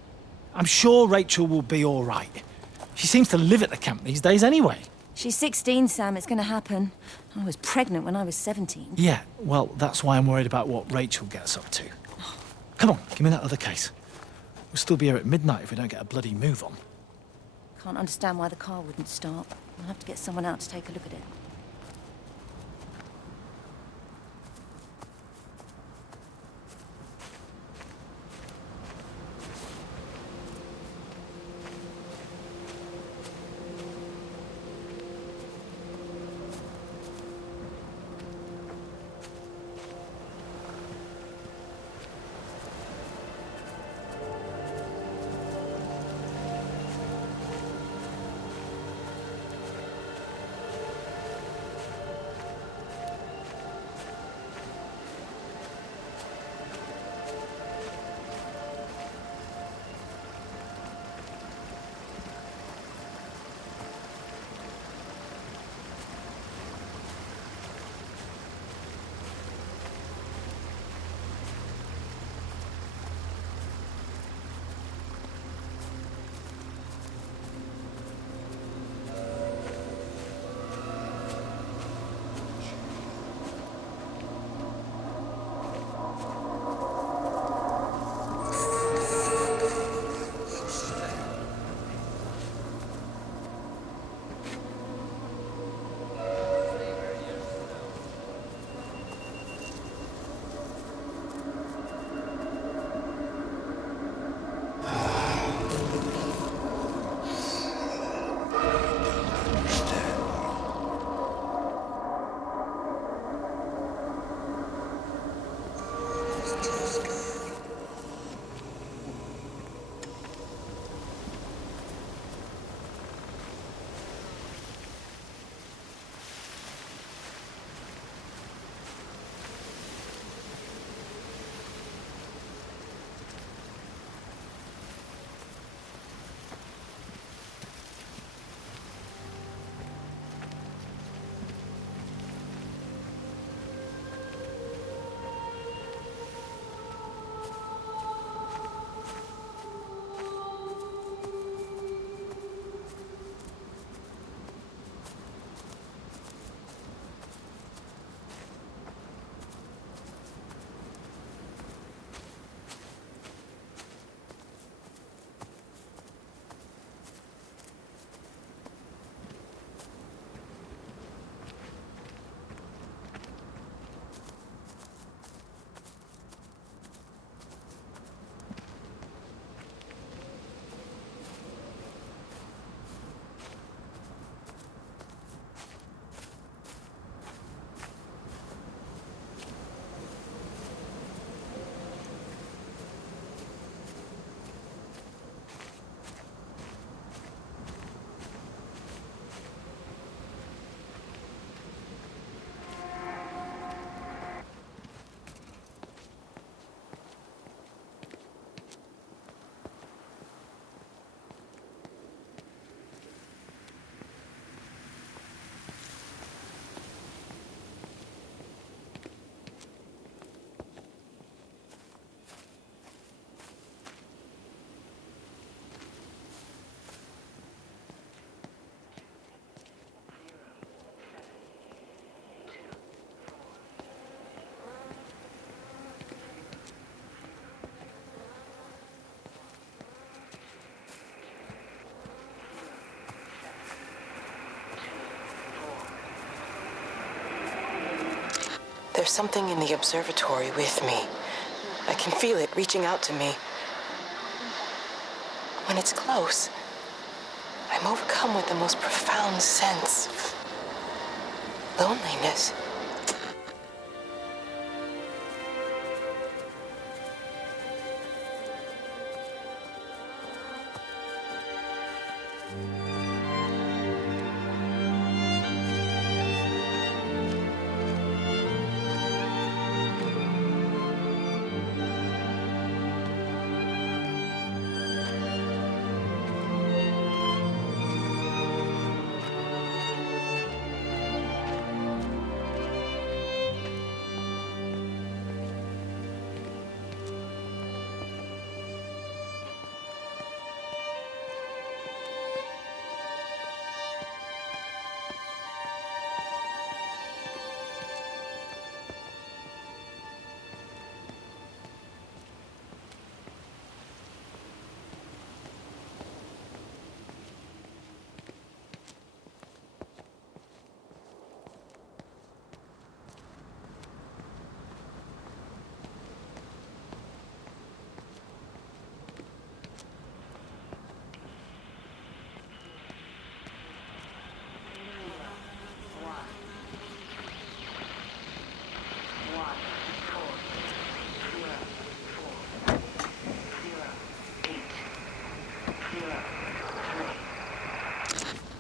I'm sure Rachel will be all right. She seems to live at the camp these days anyway. She's 16, Sam. It's going to happen. I was pregnant when I was 17. Yeah, well, that's why I'm worried about what Rachel gets up to. Come on, give me that other case. We'll still be here at midnight if we don't get a bloody move on. Can't understand why the car wouldn't start. I'll have to get someone out to take a look at it. There's something in the observatory with me. I can feel it reaching out to me. When it's close, I'm overcome with the most profound sense of loneliness.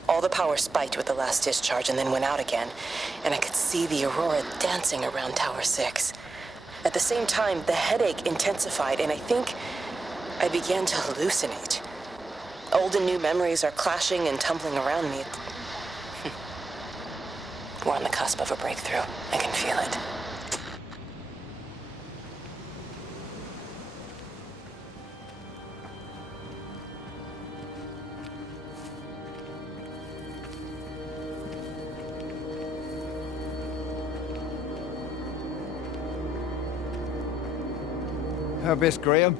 All the power spiked with the last discharge and then went out again, and I could see the aurora dancing around Tower 6. At the same time, the headache intensified, and I think I began to hallucinate. Old and new memories are clashing and tumbling around me. We're on the cusp of a breakthrough. I can feel it. How best, Graham?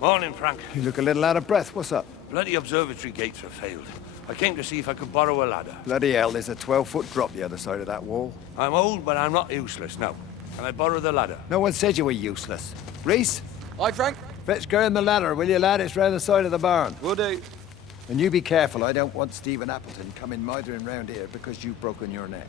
Morning, Frank. You look a little out of breath. What's up? Bloody observatory gates have failed. I came to see if I could borrow a ladder. Bloody hell, there's a 12-foot drop the other side of that wall. I'm old, but I'm not useless now. Can I borrow the ladder? No one said you were useless. Reese? Aye, Frank? Fetch Graham the ladder, will you, lad? It's round the side of the barn. Will do. And you be careful. I don't want Stephen Appleton coming mithering round here because you've broken your neck.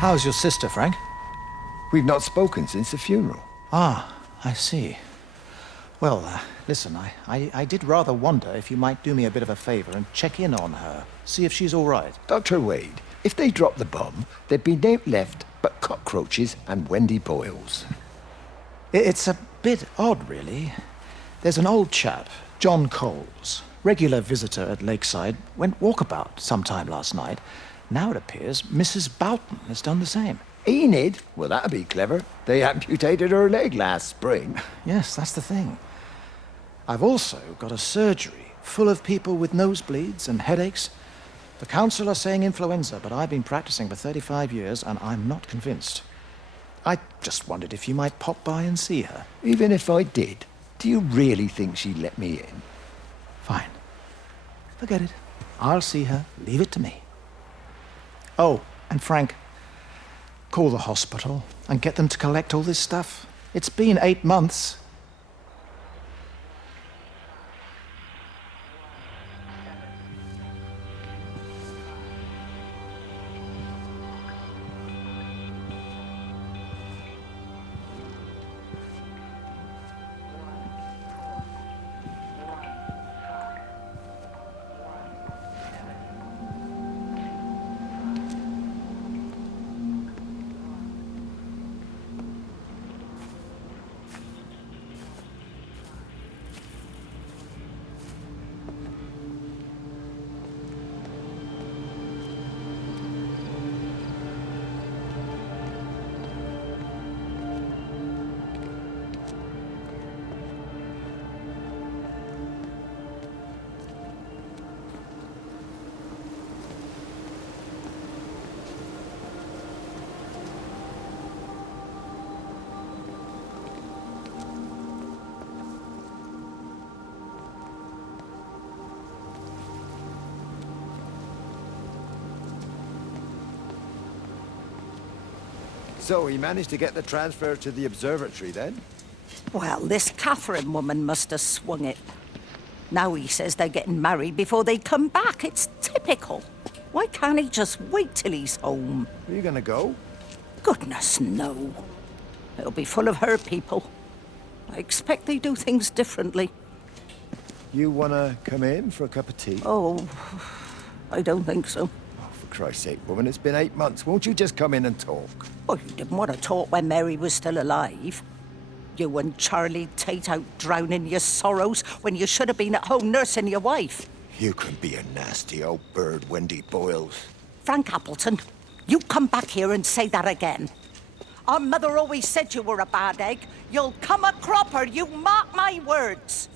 How's your sister, Frank? We've not spoken since the funeral. Ah, I see. Well, listen, I did rather wonder if you might do me a bit of a favor and check in on her, see if she's all right. Dr. Wade, if they dropped the bomb, there'd be no left but cockroaches and Wendy Boyles. It's a bit odd, really. There's an old chap, John Coles. regular visitor at Lakeside, went walkabout sometime last night. Now it appears Mrs. Boughton has done the same. Enid? Well, that'd be clever. They amputated her leg last spring. Yes, that's the thing. I've also got a surgery full of people with nosebleeds and headaches. The council are saying influenza, but I've been practicing for 35 years and I'm not convinced. I just wondered if you might pop by and see her. Even if I did, do you really think she'd let me in? Fine. Forget it. I'll see her. Leave it to me. Oh, and Frank, call the hospital and get them to collect all this stuff. It's been 8 months. So he managed to get the transfer to the observatory then? Well, this Catherine woman must have swung it. Now he says they're getting married before they come back. It's typical. Why can't he just wait till he's home? Are you gonna go? Goodness, no. It'll be full of her people. I expect they do things differently. You wanna come in for a cup of tea? Oh, I don't think so. For Christ's sake, woman, it's been 8 months. Won't you just come in and talk? Oh, you didn't want to talk when Mary was still alive. You and Charlie Tate out drowning your sorrows when you should have been at home nursing your wife. You can be a nasty old bird, Wendy Boyles. Frank Appleton, you come back here and say that again. Our mother always said you were a bad egg. You'll come a cropper, you mark my words.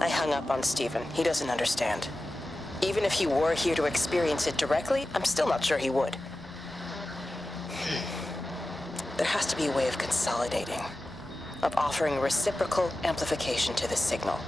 I hung up on Stephen. He doesn't understand. Even if he were here to experience it directly, I'm still not sure he would. There has to be a way of consolidating, of offering reciprocal amplification to the signal.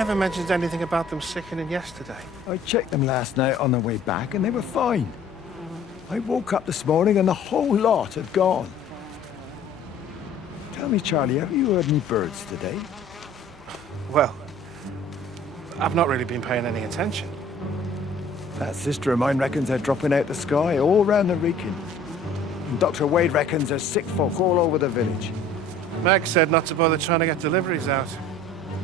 never mentioned anything about them sickening yesterday. I checked them last night on the way back and they were fine. I woke up this morning and the whole lot had gone. Tell me, Charlie, have you heard any birds today? Well, I've not really been paying any attention. That sister of mine reckons they're dropping out the sky all round the Wrekin. And Dr. Wade reckons there's sick folk all over the village. Meg said not to bother trying to get deliveries out.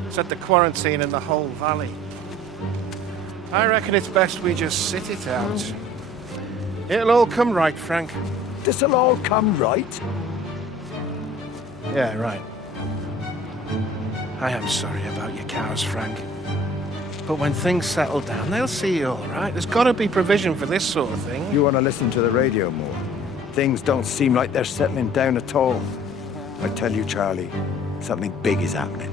Said the quarantine in the whole valley. I reckon it's best we just sit it out. It'll all come right, Frank. This'll all come right? Yeah, right. I am sorry about your cows, Frank. But when things settle down, they'll see you all right. There's got to be provision for this sort of thing. You want to listen to the radio more? Things don't seem like they're settling down at all. I tell you, Charlie, something big is happening.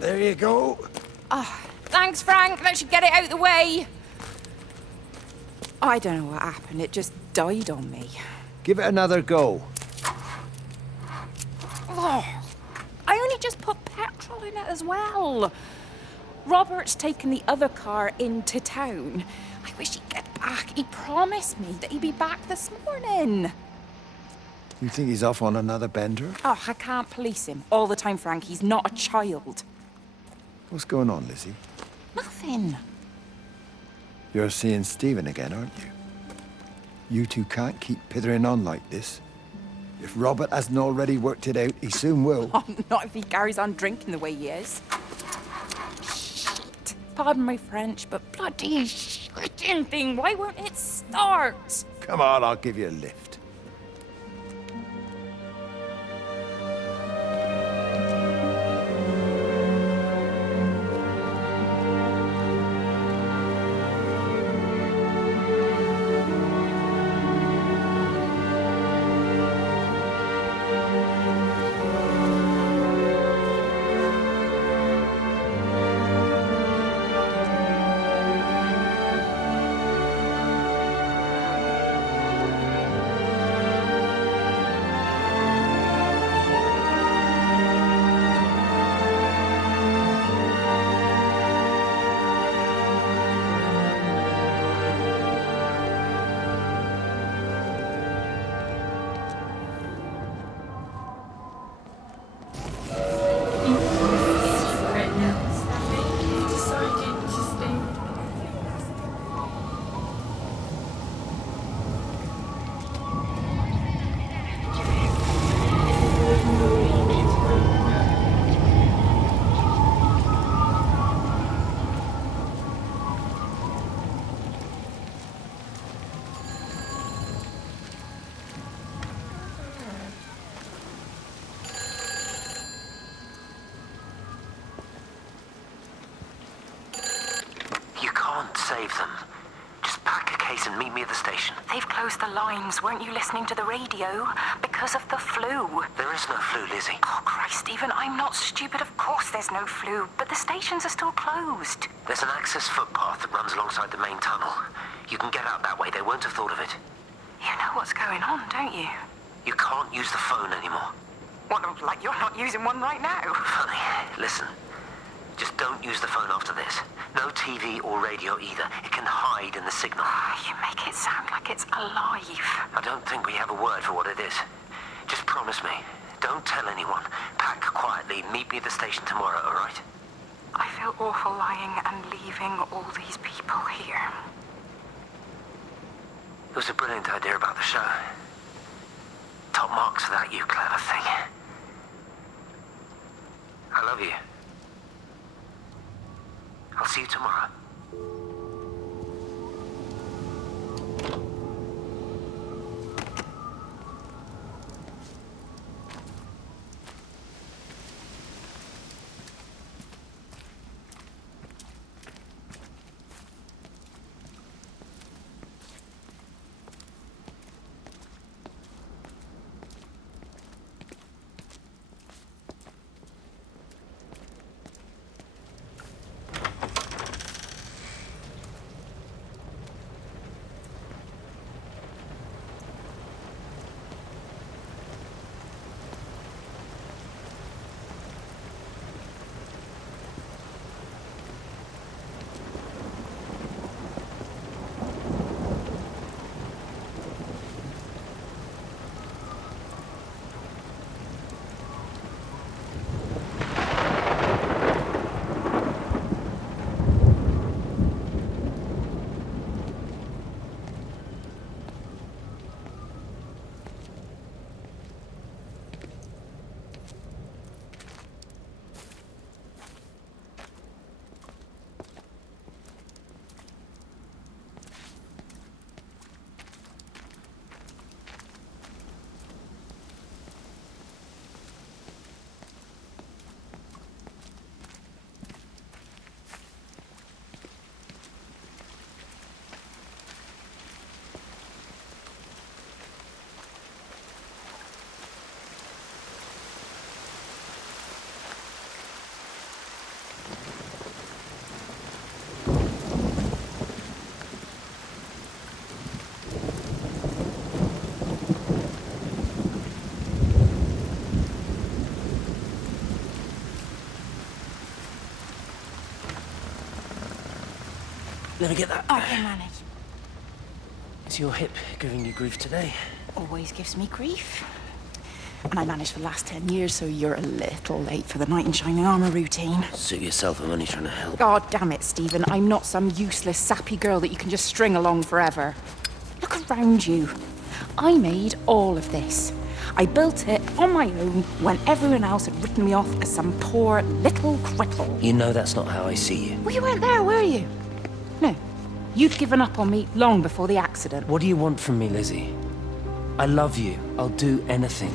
There you go. Oh, thanks, Frank. That should get it out of the way. I don't know what happened. It just died on me. Give it another go. Oh, I only just put petrol in it as well. Robert's taken the other car into town. I wish he'd get back. He promised me that he'd be back this morning. You think he's off on another bender? Oh, I can't police him all the time, Frank. He's not a child. What's going on, Lizzie? Nothing. You're seeing Stephen again, aren't you? You two can't keep pithering on like this. If Robert hasn't already worked it out, he soon will. Oh, not if he carries on drinking the way he is. Shit. Pardon my French, but bloody shitting thing, why won't it start? Come on, I'll give you a lift. Save them. Just pack a case and meet me at the station. They've closed the lines. Weren't you listening to the radio? Because of the flu. There is no flu, Lizzie. Oh, Christ, Stephen, I'm not stupid. Of course there's no flu. But the stations are still closed. There's an access footpath that runs alongside the main tunnel. You can get out that way. They won't have thought of it. You know what's going on, don't you? You can't use the phone anymore. What, like you're not using one right now? Funny. Listen, just don't use the phone after this. No TV or radio either. It can hide in the signal. You make it sound like it's alive. I don't think we have a word for what it is. Just promise me. Don't tell anyone. Pack quietly. Meet me at the station tomorrow, all right? I feel awful lying and leaving all these people here. It was a brilliant idea about the show. Top marks for that, you clever thing. I love you. I'll see you tomorrow. Let me get that. I can manage. Is your hip giving you grief today? Always gives me grief. And I managed for the last 10 years, so you're a little late for the knight in shining armor routine. Suit yourself, I'm only trying to help. God damn it, Stephen. I'm not some useless, sappy girl that you can just string along forever. Look around you. I made all of this. I built it on my own when everyone else had written me off as some poor little cripple. You know that's not how I see you. Well, you weren't there, were you? No. You'd given up on me long before the accident. What do you want from me, Lizzie? I love you. I'll do anything.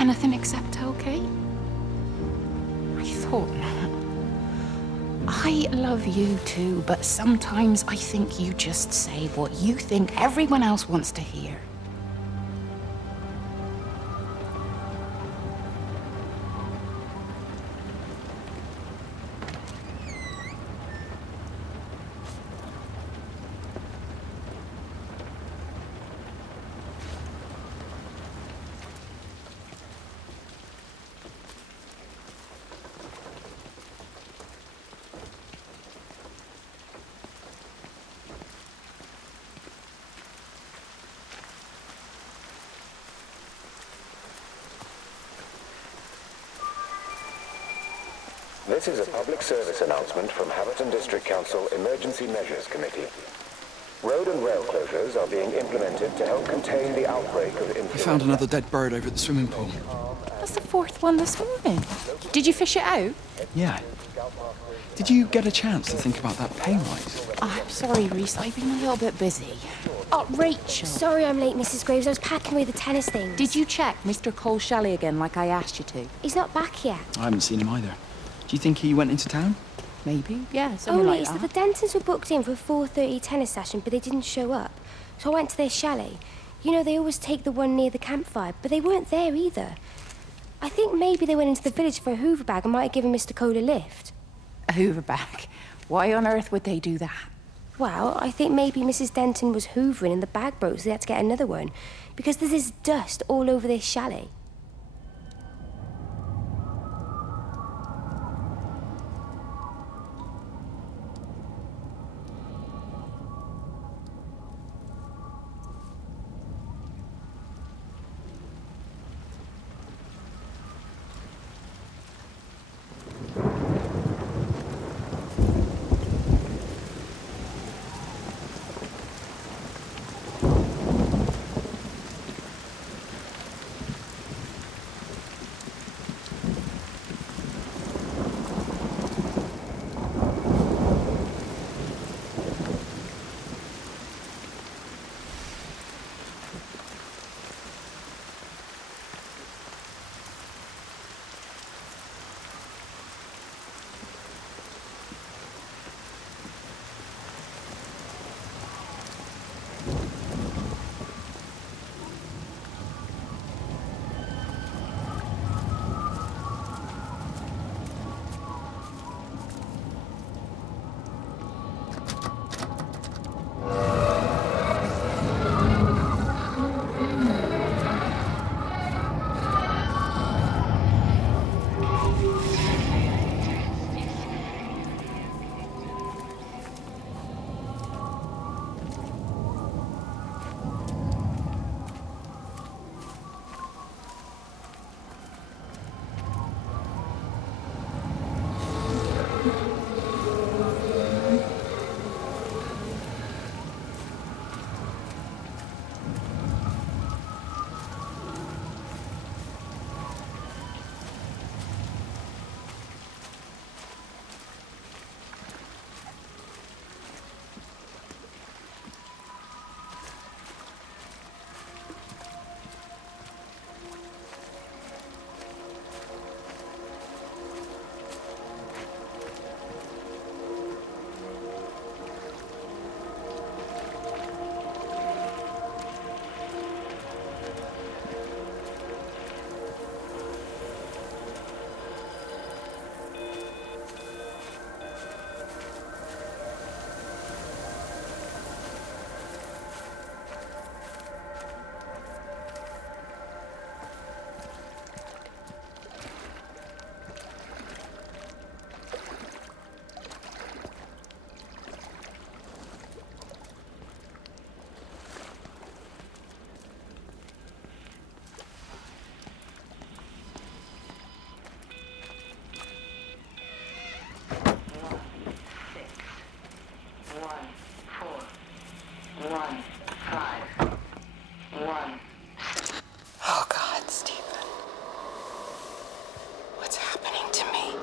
Anything except okay? I thought not. I love you too, but sometimes I think you just say what you think everyone else wants to hear. This is a public service announcement from Haverton District Council Emergency Measures Committee. Road and rail closures are being implemented to help contain the outbreak of influenza. I found another dead bird over at the swimming pool. That's the fourth one this morning. Did you fish it out? Yeah. Did you get a chance to think about that pay rise? Oh, I'm sorry, Reese. I've been a little bit busy. Oh, Rachel. Sorry I'm late, Mrs. Graves. I was packing away the tennis things. Did you check Mr. Cole Shelley again like I asked you to? He's not back yet. I haven't seen him either. Do you think he went into town? Maybe, yeah, something like that. The Dentons were booked in for a 4:30 tennis session, but they didn't show up. So I went to their chalet. You know, they always take the one near the campfire, but they weren't there either. I think maybe they went into the village for a hoover bag and might have given Mr. Cole a lift. A hoover bag? Why on earth would they do that? Well, I think maybe Mrs. Denton was hoovering and the bag broke, so they had to get another one. Because there's this dust all over this chalet. Oh, God, Stephen. What's happening to me?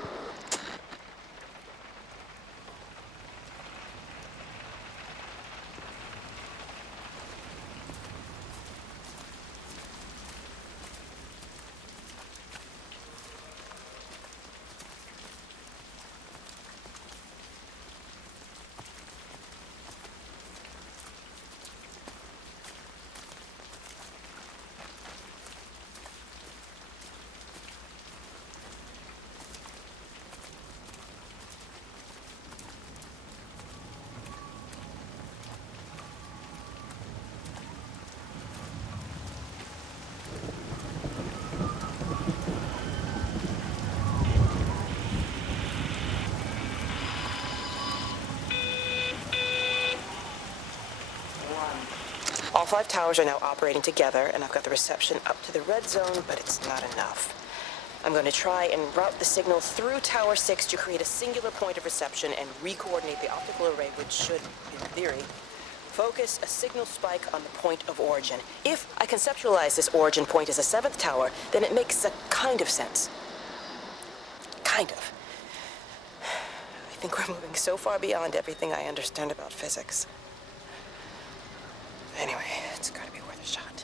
All 5 towers are now operating together, and I've got the reception up to the red zone, but it's not enough. I'm going to try and route the signal through Tower 6 to create a singular point of reception and re-coordinate the optical array, which should, in theory, focus a signal spike on the point of origin. If I conceptualize this origin point as a 7th tower, then it makes a kind of sense. Kind of. I think we're moving so far beyond everything I understand about physics. Anyway, it's gotta be worth a shot.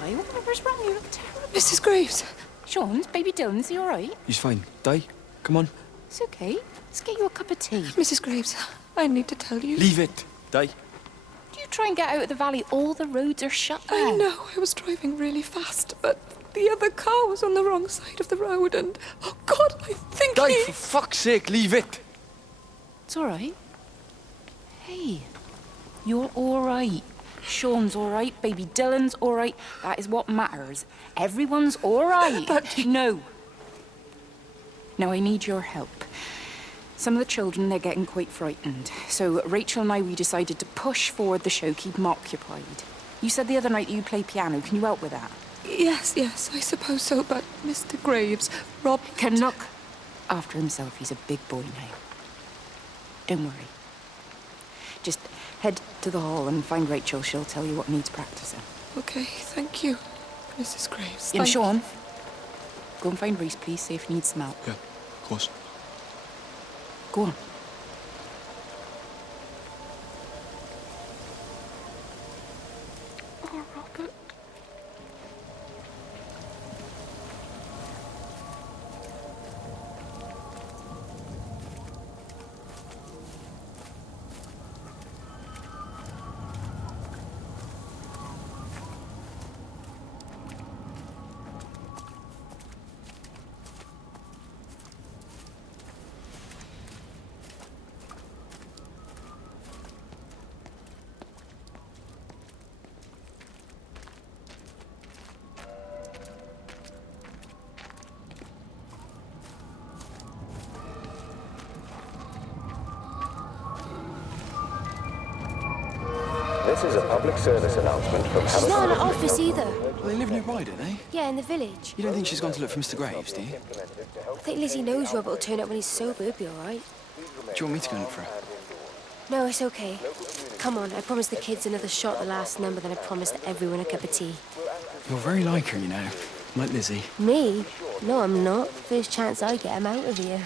Di, whatever's wrong? You look terrible. Mrs. Graves. Sean's baby Dylan, is he all right? He's fine. Di, come on. It's okay. Let's get you a cup of tea. Mrs. Graves, I need to tell you. Leave it, Di. You try and get out of the valley, all the roads are shut now. I know, I was driving really fast, but the other car was on the wrong side of the road and... Oh, God, I think Di, he... for fuck's sake, leave it. It's all right. Hey, you're all right. Sean's all right, baby Dylan's all right. That is what matters. Everyone's all right. But... No. No, I need your help. Some of the children, they're getting quite frightened. So Rachel and I, we decided to push forward the show, keep them occupied. You said the other night you play piano. Can you help with that? Yes, I suppose so, but Mr. Graves, Rob... Can look after himself. He's a big boy now. Don't worry. Just head to the hall and find Rachel. She'll tell you what needs practicing. Okay, thank you, Mrs. Graves. And Sean, go and find Reese, please, see if he needs some help. Yeah, of course. Go on. Oh, Robert. This is a public service announcement from She's not in the office either. Well, they live nearby, don't they? Yeah, in the village. You don't think she's gone to look for Mr. Graves, do you? I think Lizzie knows Robert will turn up when he's sober. He'll be all right. Do you want me to go and look for her? No, it's okay. Come on, I promised the kids another shot at the last number, then I promised everyone a cup of tea. You're very like her, you know. Like Lizzie. Me? No, I'm not. First chance I get, I'm out of here.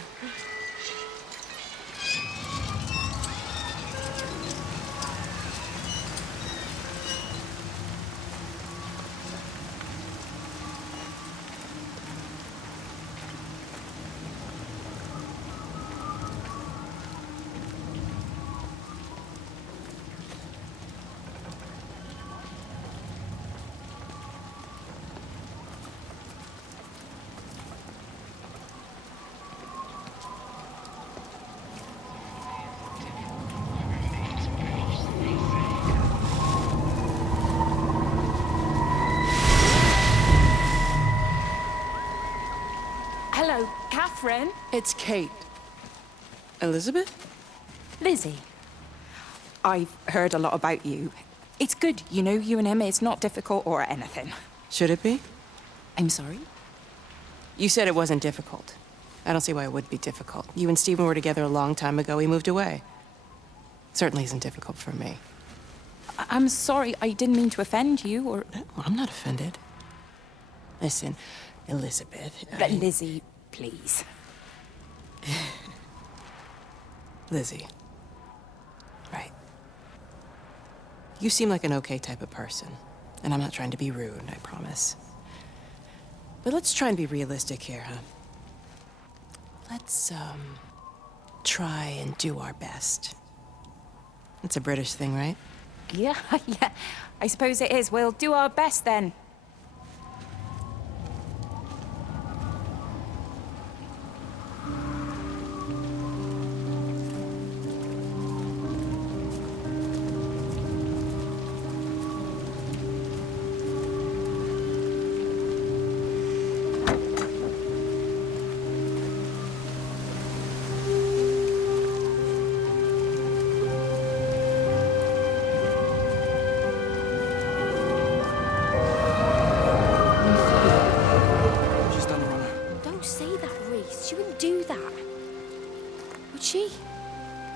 Hello, Catherine. It's Kate. Elizabeth? Lizzie. I've heard a lot about you. It's good, you know, you and him. It's not difficult or anything. Should it be? I'm sorry? You said it wasn't difficult. I don't see why it would be difficult. You and Stephen were together a long time ago. He moved away. Certainly isn't difficult for me. I'm sorry. I didn't mean to offend you, or... No, I'm not offended. Listen, Elizabeth... Lizzie, please. Lizzie. Right. You seem like an okay type of person. And I'm not trying to be rude, I promise. But let's try and be realistic here, huh? Let's, try and do our best. It's a British thing, right? Yeah, yeah. I suppose it is. We'll do our best then.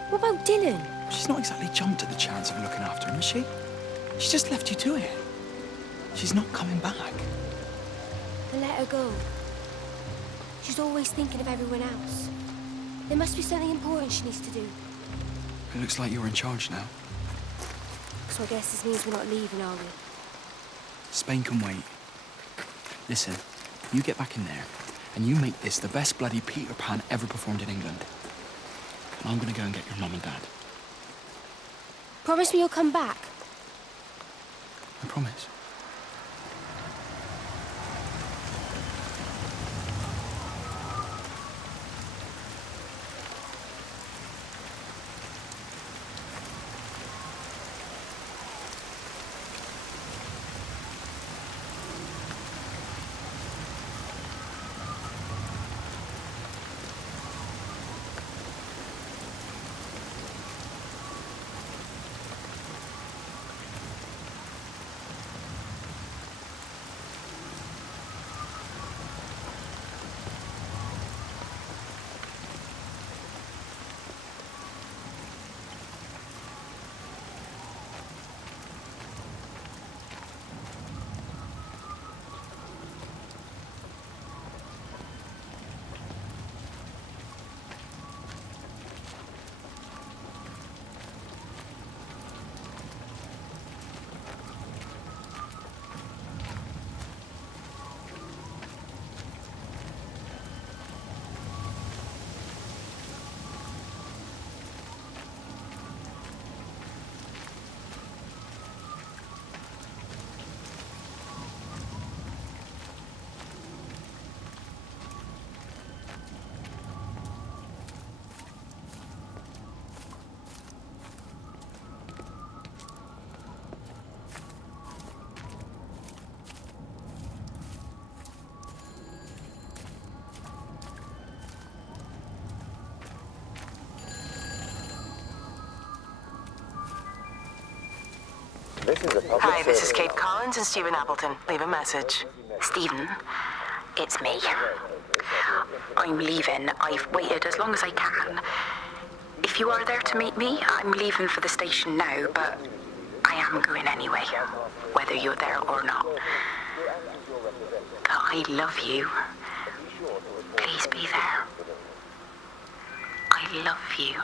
What about Dylan? She's not exactly jumped at the chance of looking after him, is she? She just left you to it. She's not coming back. Then let her go. She's always thinking of everyone else. There must be something important she needs to do. It looks like you're in charge now. So I guess this means we're not leaving, are we? Spain can wait. Listen, you get back in there, and you make this the best bloody Peter Pan ever performed in England. And I'm gonna go and get your mum and dad. Promise me you'll come back. I promise. Hi, this is Kate Collins and Stephen Appleton. Leave a message. Stephen, it's me. I'm leaving. I've waited as long as I can. If you are there to meet me, I'm leaving for the station now, but I am going anyway, whether you're there or not. But I love you. Please be there. I love you.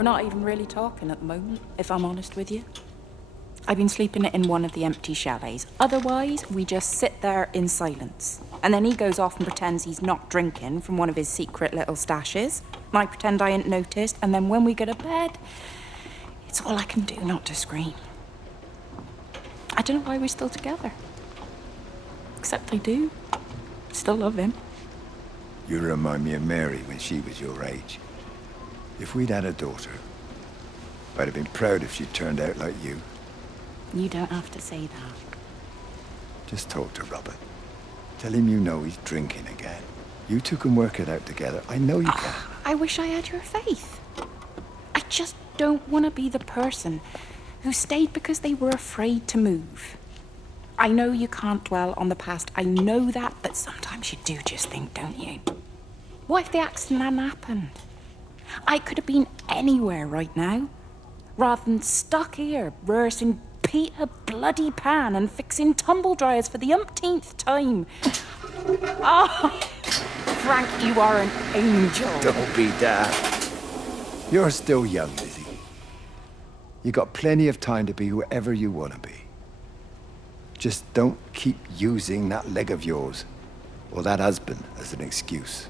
We're not even really talking at the moment, if I'm honest with you. I've been sleeping in one of the empty chalets. Otherwise, we just sit there in silence. And then he goes off and pretends he's not drinking from one of his secret little stashes. And I pretend I ain't noticed. And then when we go to bed, it's all I can do not to scream. I don't know why we're still together. Except I do. Still love him. You remind me of Mary when she was your age. If we'd had a daughter, I'd have been proud if she turned out like you. You don't have to say that. Just talk to Robert. Tell him you know he's drinking again. You two can work it out together. I know you can. I wish I had your faith. I just don't want to be the person who stayed because they were afraid to move. I know you can't dwell on the past. I know that, but sometimes you do just think, don't you? What if the accident hadn't happened? I could have been anywhere right now, rather than stuck here rehearsing Peter bloody Pan and fixing tumble dryers for the umpteenth time. Oh, Frank, you are an angel. Don't be daft. You're still young, Lizzie. You got plenty of time to be whoever you want to be. Just don't keep using that leg of yours or that husband as an excuse.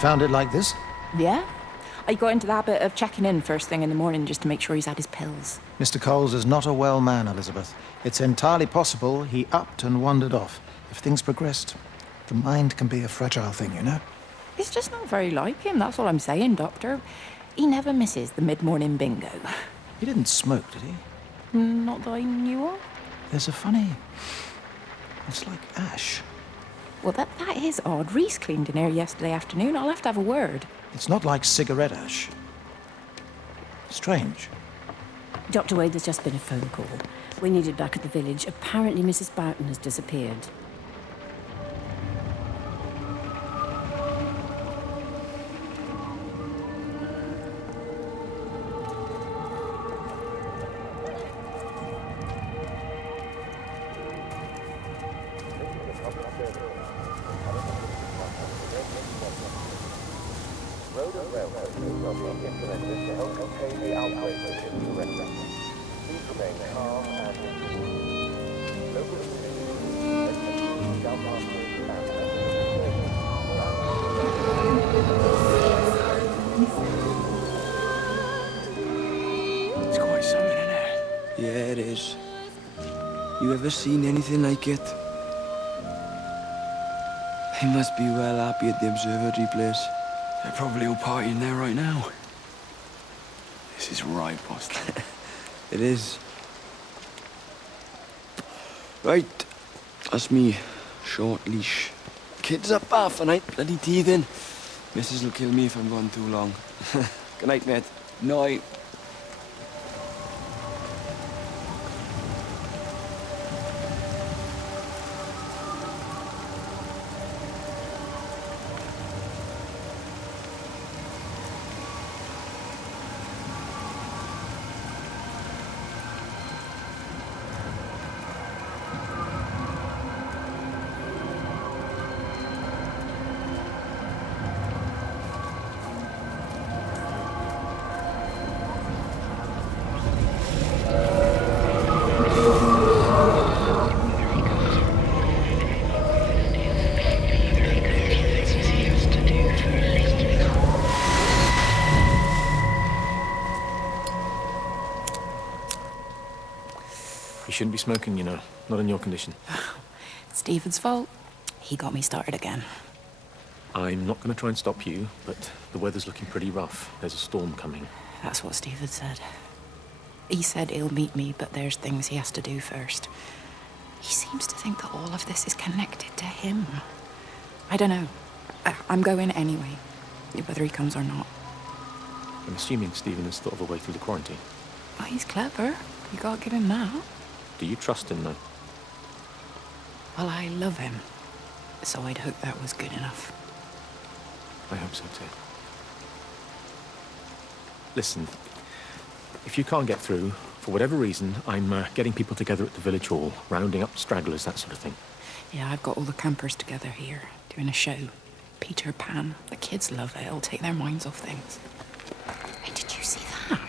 found it like this? Yeah. I got into the habit of checking in first thing in the morning just to make sure he's had his pills. Mr. Coles is not a well man, Elizabeth. It's entirely possible he upped and wandered off. If things progressed, the mind can be a fragile thing, you know? It's just not very like him, that's all I'm saying, Doctor. He never misses the mid-morning bingo. He didn't smoke, did he? Not that I knew of. There's a funny... It's like ash. Well, that is odd. Reese cleaned in here yesterday afternoon. I'll have to have a word. It's not like cigarette ash. Strange. Dr. Wade, there's just been a phone call. We need it back at the village. Apparently Mrs. Boughton has disappeared. Road and railway are being implemented to help contain the outbreak of influenza. Please remain calm and local It's quite something, isn't it? Yeah, it is. You ever seen anything like it? They must be well happy at the observatory place. They're probably all partying there right now. This is right, boss. It is. Right, that's me. Short leash. Kids up half a night, bloody teething. Missus will kill me if I'm gone too long. Good night, mate. Night. You shouldn't be smoking, you know. Not in your condition. It's Stephen's fault. He got me started again. I'm not going to try and stop you, but the weather's looking pretty rough. There's a storm coming. That's what Stephen said. He said he'll meet me, but there's things he has to do first. He seems to think that all of this is connected to him. I don't know. I'm going anyway, whether he comes or not. I'm assuming Stephen has thought of a way through the quarantine. Well, he's clever. You gotta give him that. Do you trust him, though? Well, I love him. So I'd hope that was good enough. I hope so, too. Listen, if you can't get through, for whatever reason, I'm getting people together at the village hall, rounding up stragglers, that sort of thing. Yeah, I've got all the campers together here, doing a show. Peter Pan. The kids love it. It'll take their minds off things. Hey, did you see that?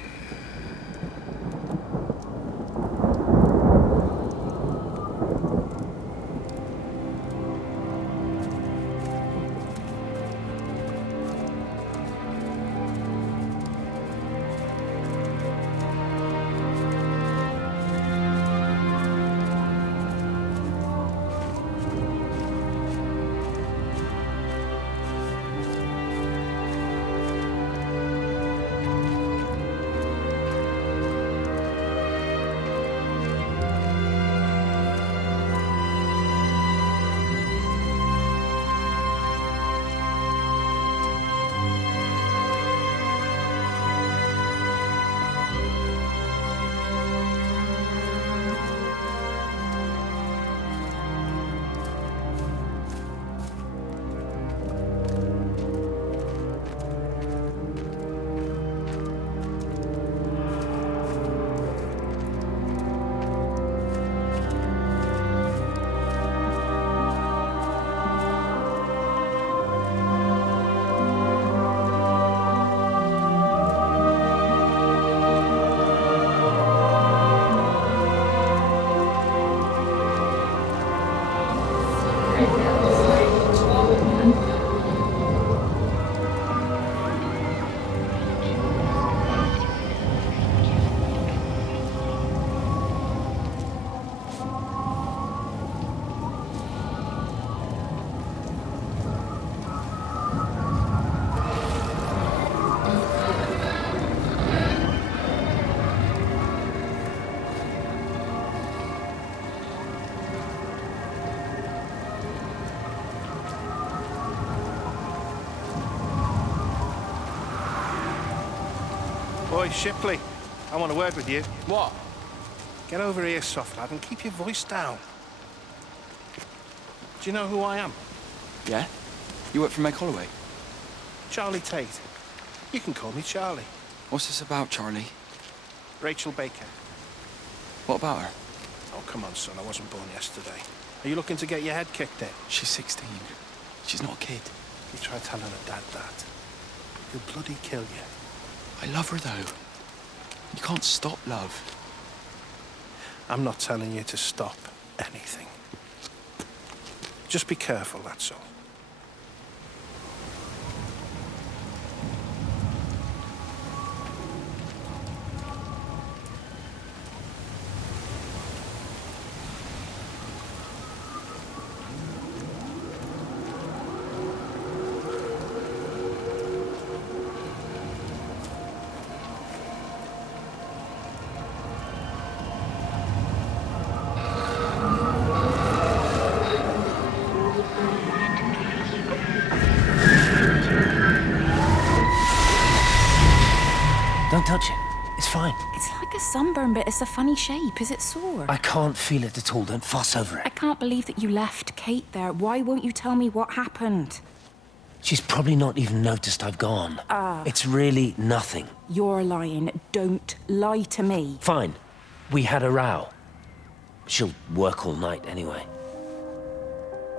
Boy, Shipley, I want a word with you. What? Get over here, soft lad, and keep your voice down. Do you know who I am? Yeah? You work for Meg Holloway? Charlie Tate. You can call me Charlie. What's this about, Charlie? Rachel Baker. What about her? Oh, come on, son. I wasn't born yesterday. Are you looking to get your head kicked in? She's 16. She's not a kid. You try telling her dad that. He'll bloody kill you. I love her, though. You can't stop love. I'm not telling you to stop anything. Just be careful, that's all. Don't touch it. It's fine. It's like a sunburn, but it's a funny shape. Is it sore? I can't feel it at all. Don't fuss over I it. can't believe that you left Kate there. Why won't you tell me what happened? She's probably not even noticed I've gone. It's really nothing. You're lying. Don't lie to me. Fine. We had a row. She'll work all night anyway.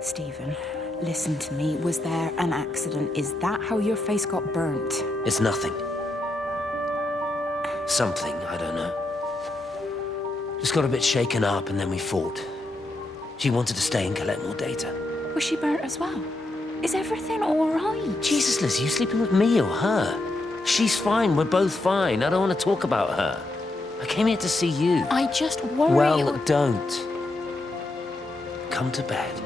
Stephen, listen to me. Was there an accident? Is that how your face got burnt? It's nothing. Something, I don't know. Just got a bit shaken up and then we fought. She wanted to stay and collect more data. Was she burnt as well? Is everything all right? Jesus, Liz, are you sleeping with me or her? She's fine, we're both fine. I don't want to talk about her. I came here to see you. I just worry... Well, don't. Come to bed.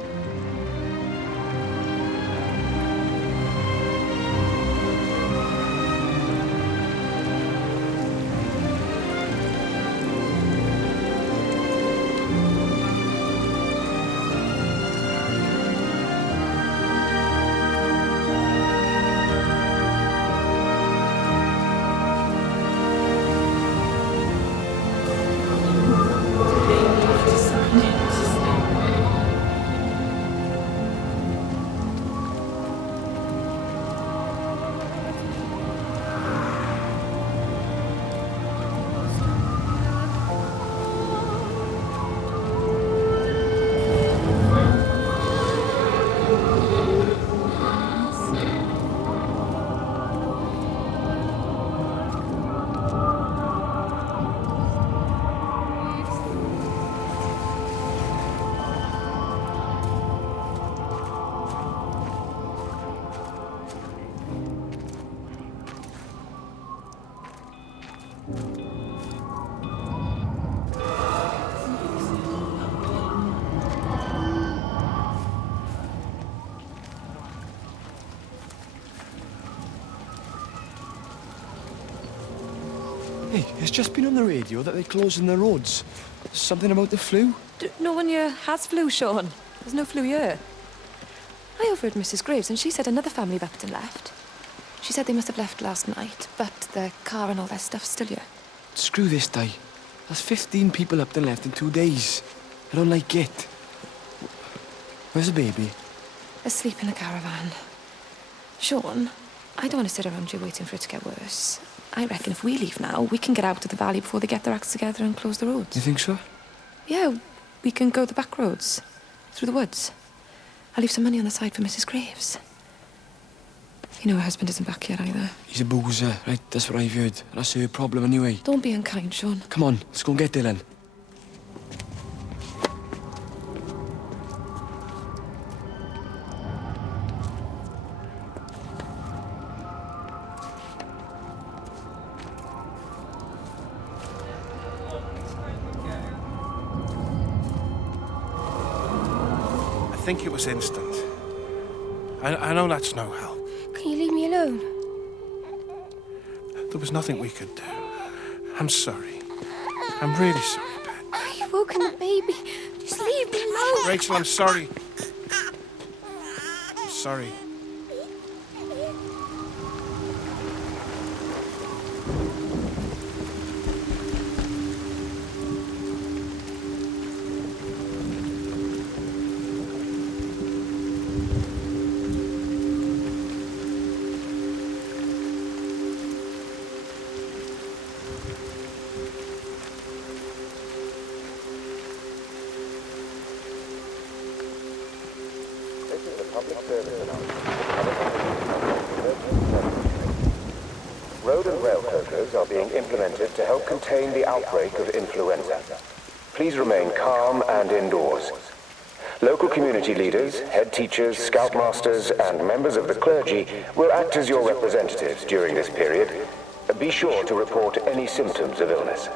Hey, it's just been on the radio that they're closing the roads. Something about the flu? No one here has flu, Sean. There's no flu here. I overheard Mrs. Graves, and she said another family of Upton left. She said they must have left last night, but their car and all their stuff's still here. Screw this day. There's 15 people up and left in 2 days. I don't like it. Where's the baby? Asleep in the caravan. Sean, I don't want to sit around here waiting for it to get worse. I reckon if we leave now, we can get out of the valley before they get their acts together and close the roads. You think so? Yeah, we can go the back roads, through the woods. I'll leave some money on the side for Mrs. Graves. You know her husband isn't back yet either. He's a boozer, right? That's what I've heard. That's her problem anyway. Don't be unkind, Sean. Come on, let's go and get Dylan. I think it was instant. I know that's no help. Can you leave me alone? There was nothing we could do. I'm sorry. I'm really sorry, Pet. You've woken the baby. Just leave me alone. Rachel, I'm sorry. I'm sorry. service announcement. Road and rail closures are being implemented to help contain the outbreak of influenza. Please remain calm and indoors. Local community leaders, head teachers, scoutmasters, and members of the clergy will act as your representatives during this period. Be sure to report any symptoms of illness.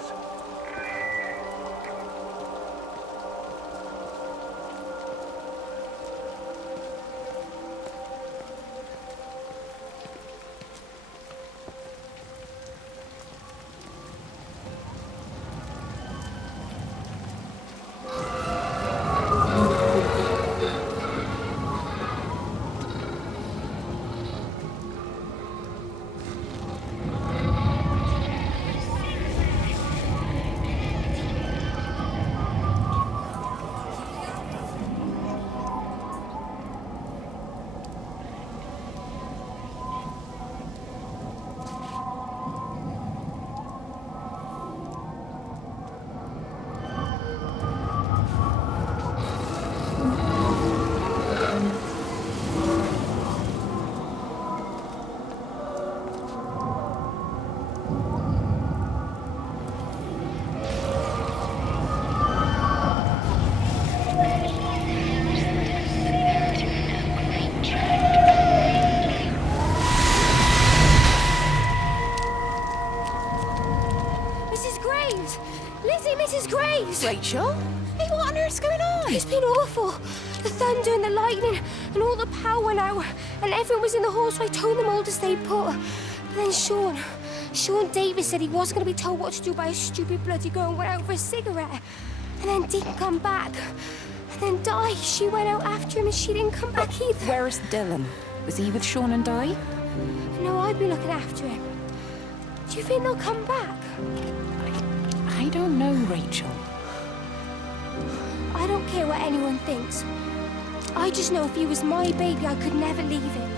Rachel? Hey, what on earth's going on? It's been awful. The thunder and the lightning and all the power went out and everyone was in the hall, so I told them all to stay put. But then Sean Davis said he wasn't going to be told what to do by a stupid bloody girl and went out for a cigarette. And then didn't come back. And then Di, she went out after him and she didn't come back either. Where's Dylan? Was he with Sean and Di? No, I'd be looking after him. Do you think they'll come back? I don't know, Rachel. I don't care what anyone thinks. I just know if he was my baby, I could never leave him.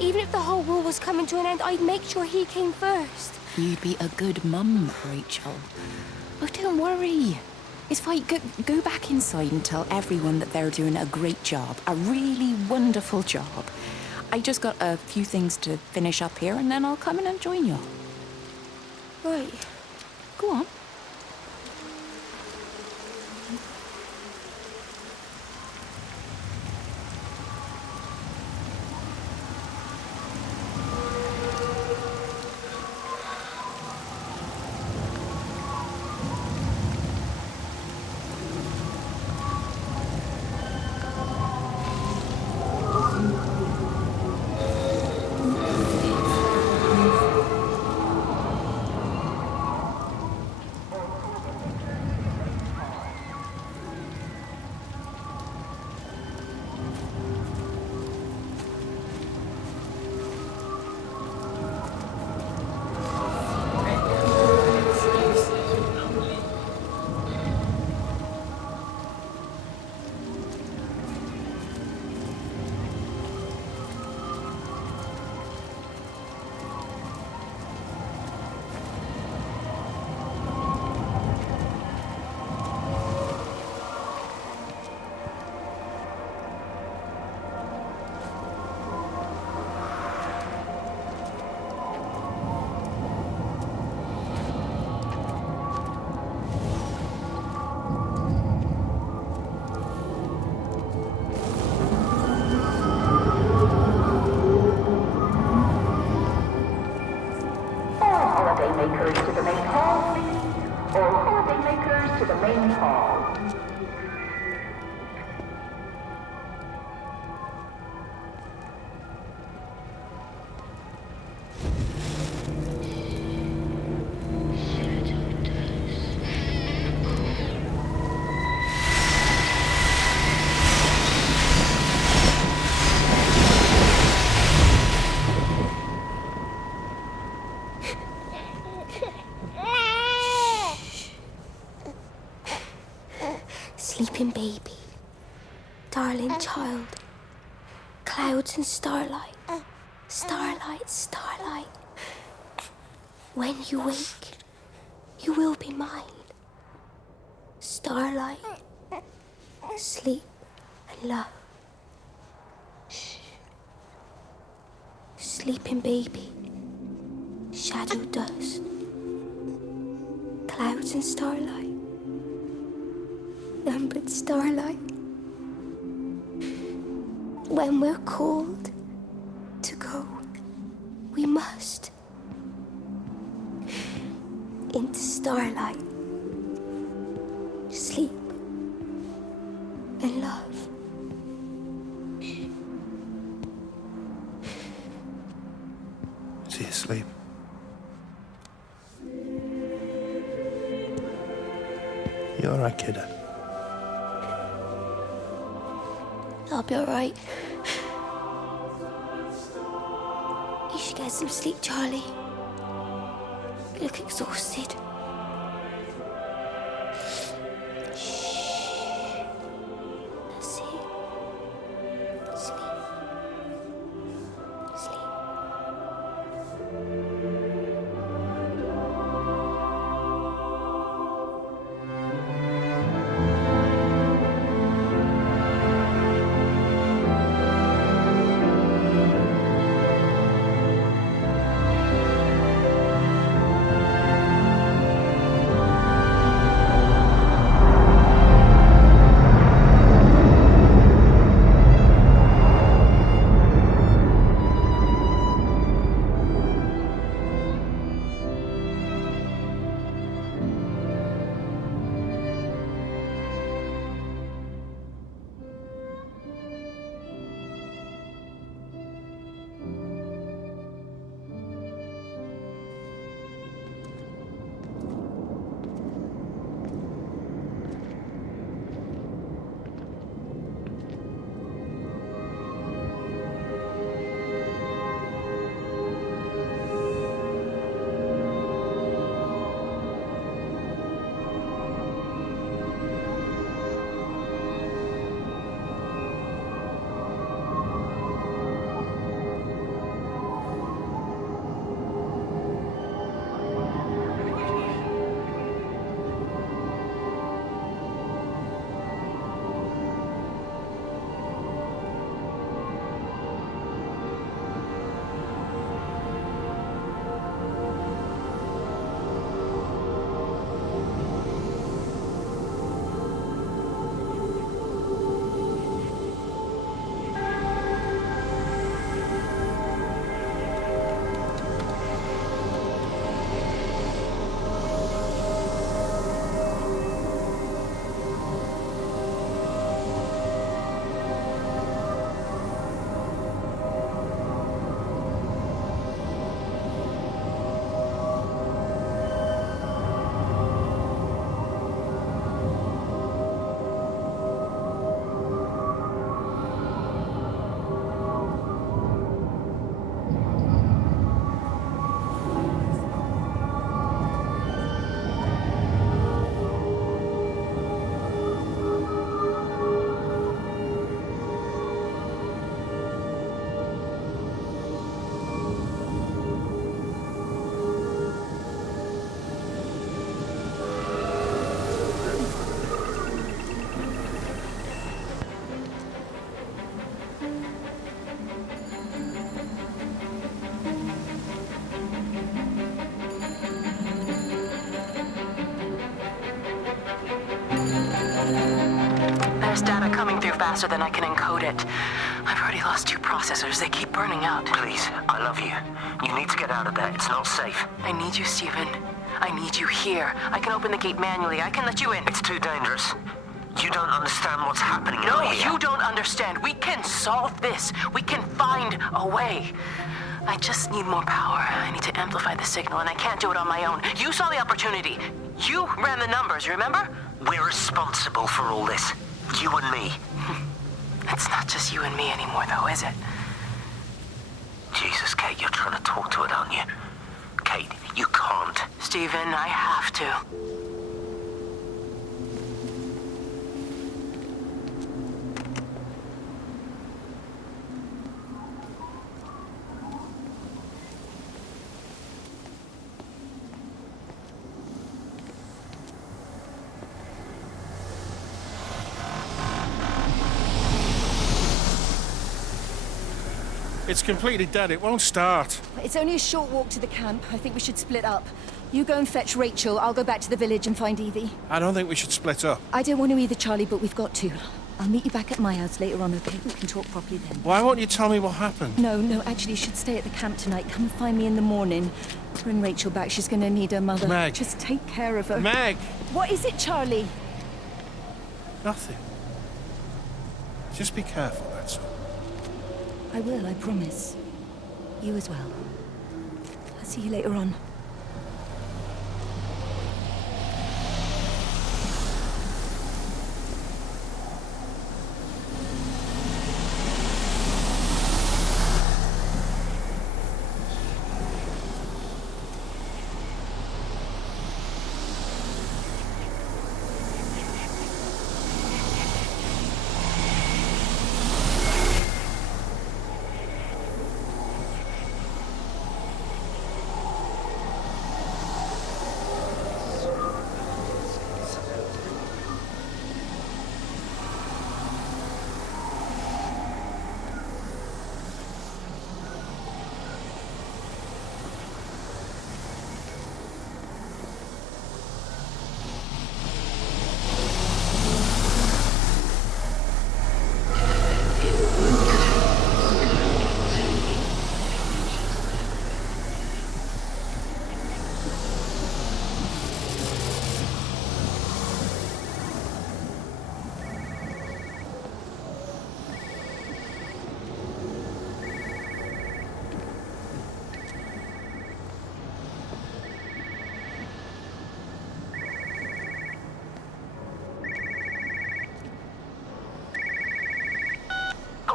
Even if the whole world was coming to an end, I'd make sure he came first. You'd be a good mum, Rachel. Oh, don't worry. It's fine. Go back inside and tell everyone that they're doing a great job. A really wonderful job. I just got a few things to finish up here, and then I'll come in and join you. Right. Go on. Holidaymakers to the main hall, please. All holidaymakers to the main hall. Sleeping baby, darling child, clouds and starlight, starlight, starlight. When you wake, you will be mine. Starlight, sleep and love. Shh. Sleeping baby. Shadow dust. Clouds and starlight. Numbered starlight. When we're called to go, we must. Into starlight. Sleep. And love. Is he asleep? You all right, kiddo? I'll be alright. You should get some sleep, Charlie. You look exhausted. That's it. Sleep. Sleep. There's data coming through faster than I can encode it. I've already lost 2 processors. They keep burning out. Please, I love you. You need to get out of there. It's not safe. I need you, Stephen. I need you here. I can open the gate manually. I can let you in. It's too dangerous. You don't understand what's happening No, out here. you don't understand. We can solve this. We can find a way. I just need more power. I need to amplify the signal, and I can't do it on my own. You saw the opportunity. You ran the numbers, remember? We're responsible for all this. You and me. It's not just you and me anymore, though, is it? Jesus, Kate, you're trying to talk to it, aren't you? Kate, you can't. Stephen, I have to. It's completely dead. It won't start. It's only a short walk to the camp. I think we should split up. You go and fetch Rachel. I'll go back to the village and find Evie. I don't think we should split up. I don't want to either, Charlie, but we've got to. I'll meet you back at my house later on, okay? We can talk properly then. Why won't you tell me what happened? No, actually, you should stay at the camp tonight. Come and find me in the morning. Bring Rachel back. She's going to need her mother. Meg. Just take care of her. Meg! What is it, Charlie? Nothing. Just be careful, that's all. I will, I promise. You as well. I'll see you later on.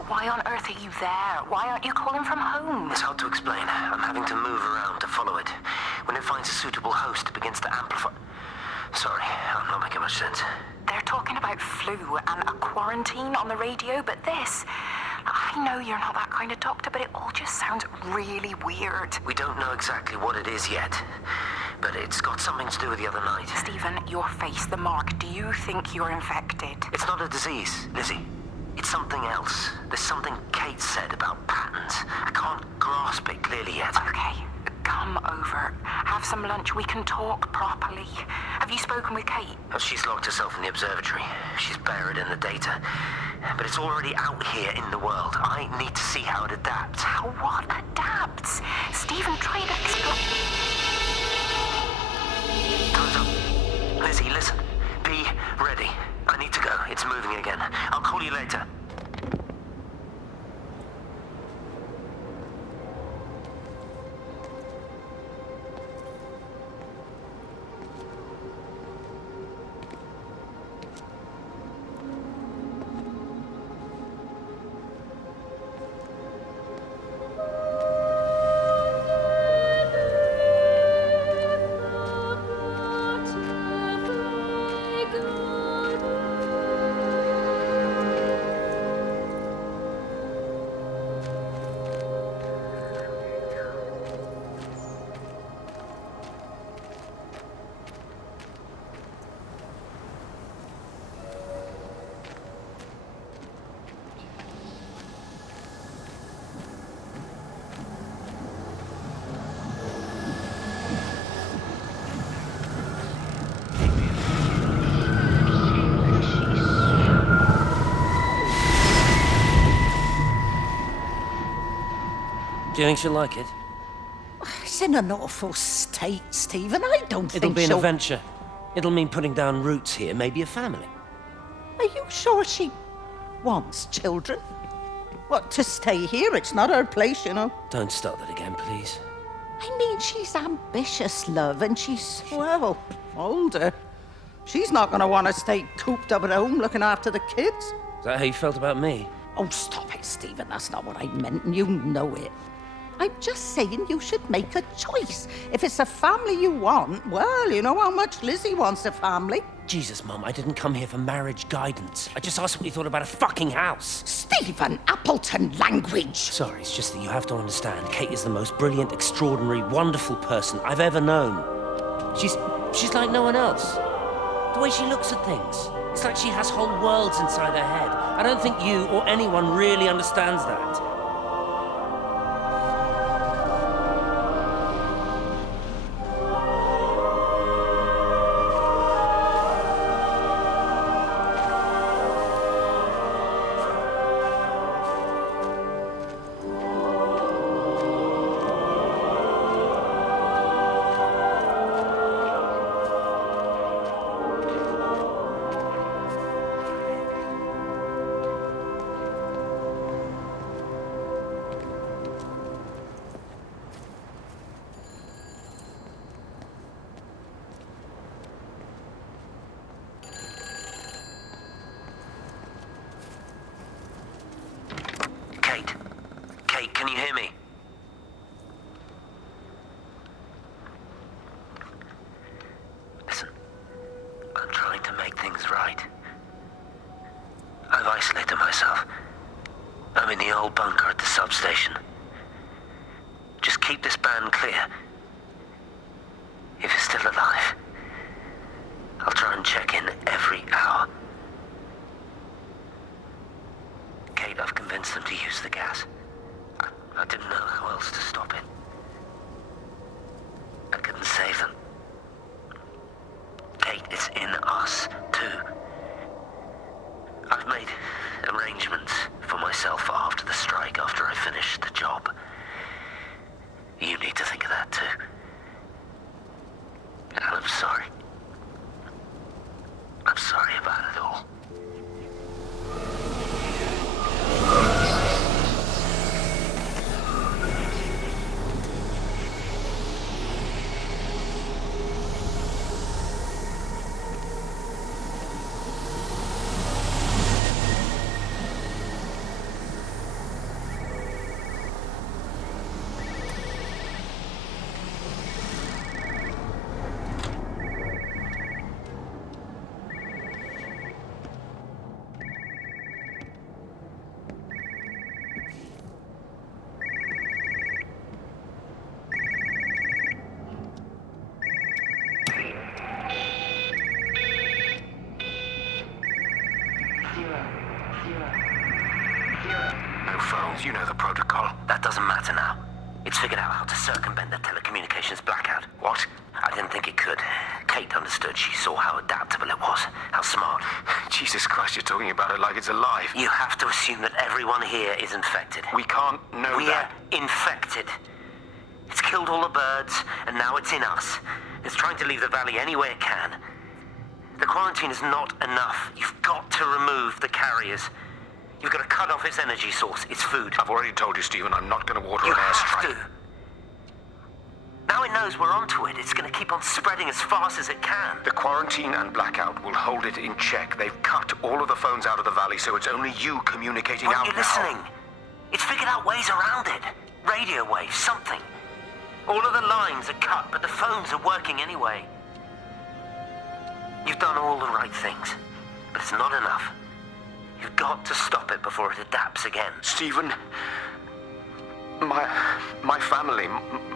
Why on earth are you there? Why aren't you calling from home? It's hard to explain. I'm having to move around to follow it. When it finds a suitable host, it begins to amplify. Sorry, I'm not making much sense. They're talking about flu and a quarantine on the radio, but this... I know you're not that kind of doctor, but it all just sounds really weird. We don't know exactly what it is yet, but it's got something to do with the other night. Stephen, your face, the mark, do you think you're infected? It's not a disease, Lizzie. It's something else. There's something Kate said about patterns. I can't grasp it clearly yet. Okay, come over. Have some lunch. We can talk properly. Have you spoken with Kate? She's locked herself in the observatory. She's buried in the data. But it's already out here in the world. I need to see how it adapts. How what adapts? Stephen, try to explain. Time's up. Lizzie, listen. Be ready. I need to go. It's moving again. I'll call you later. Do you think she'll like it? It's in an awful state, Stephen. I don't think It'll be an she'll... adventure. It'll mean putting down roots here, maybe a family. Are you sure she wants children? What, to stay here? It's not her place, you know. Don't start that again, please. I mean, she's ambitious, love, and she's, well, older. She's not going to want to stay cooped up at home looking after the kids. Is that how you felt about me? Oh, stop it, Stephen. That's not what I meant, and you know it. I'm just saying you should make a choice. If it's a family you want, well, you know how much Lizzie wants a family. Jesus, Mum, I didn't come here for marriage guidance. I just asked what you thought about a fucking house. Stephen Appleton language! Sorry, it's just that you have to understand. Kate is the most brilliant, extraordinary, wonderful person I've ever known. She's like no one else. The way she looks at things. It's like she has whole worlds inside her head. I don't think you or anyone really understands that. to make things right. I've isolated myself. I'm in the old bunker at the substation. Just keep this band clear. If you're still alive, I'll try and check in every hour. Kate, I've convinced them to use the gas. I didn't know how else to stop it. I couldn't save them. Kate, it's in us, too. I've made arrangements for myself after the strike, after I finish the job. You need to think of that, too. And I'm sorry. I'm sorry about it all. No phones, you know the protocol. That doesn't matter now. It's figured out how to circumvent the telecommunications blackout. What? I didn't think it could. Kate understood. She saw how adaptable it was. How smart. Jesus Christ, you're talking about it like it's alive. You have to assume that everyone here is infected. We can't know that. We're infected. It's killed all the birds, and now it's in us. It's trying to leave the valley any way it can. The quarantine is not enough. You've got to remove the carriers. You've got to cut off its energy source, its food. I've already told you, Stephen, I'm not going to water You an have airstrike. to. Now it knows we're onto it. It's going to keep on spreading as fast as it can. The quarantine and blackout will hold it in check. They've cut all of the phones out of the valley, so it's only you communicating out Aren't you now. listening? It's figured out ways around it. Radio waves, something. All of the lines are cut, but the phones are working anyway. You've done all the right things, but it's not enough. You've got to stop it before it adapts again. Stephen, my family,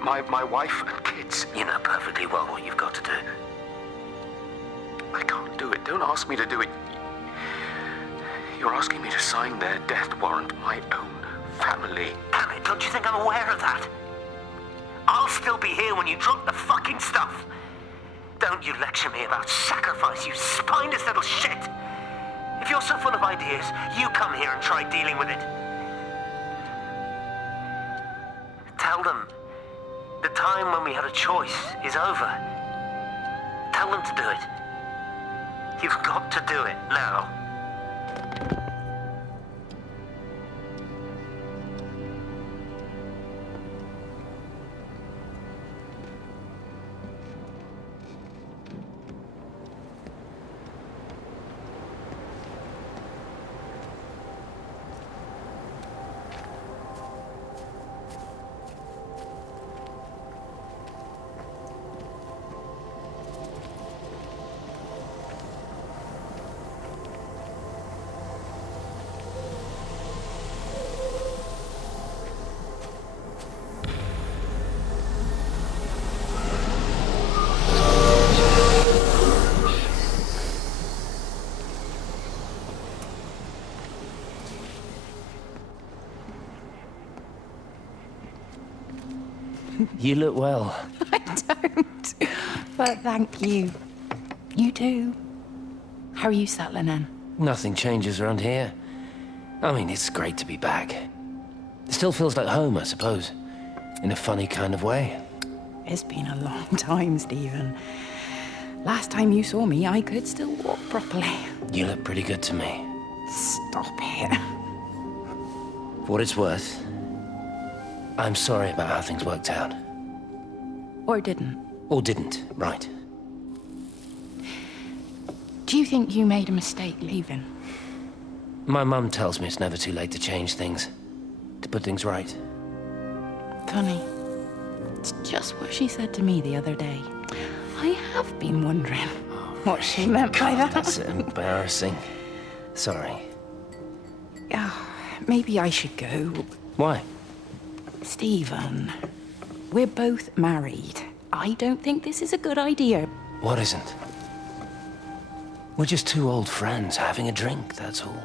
my wife and kids. You know perfectly well what you've got to do. I can't do it. Don't ask me to do it. You're asking me to sign their death warrant, my own family. Damn it, don't you think I'm aware of that? I'll still be here when you drop the fucking stuff. Don't you lecture me about sacrifice, you spineless little shit. If you're so full of ideas, you come here and try dealing with it. Tell them the time when we had a choice is over. Tell them to do it. You've got to do it now. You look well. I don't. But thank you. You do. How are you settling in? Nothing changes around here. I mean, it's great to be back. It still feels like home, I suppose. In a funny kind of way. It's been a long time, Stephen. Last time you saw me, I could still walk properly. You look pretty good to me. Stop it. For what it's worth, I'm sorry about how things worked out. Or didn't. Or didn't, right. Do you think you made a mistake leaving? My mum tells me it's never too late to change things. To put things right. Funny. It's just what she said to me the other day. I have been wondering. what she meant by that. That's embarrassing. Sorry. Yeah, maybe I should go. Why? Stephen, we're both married. I don't think this is a good idea. What isn't? We're just two old friends having a drink, that's all.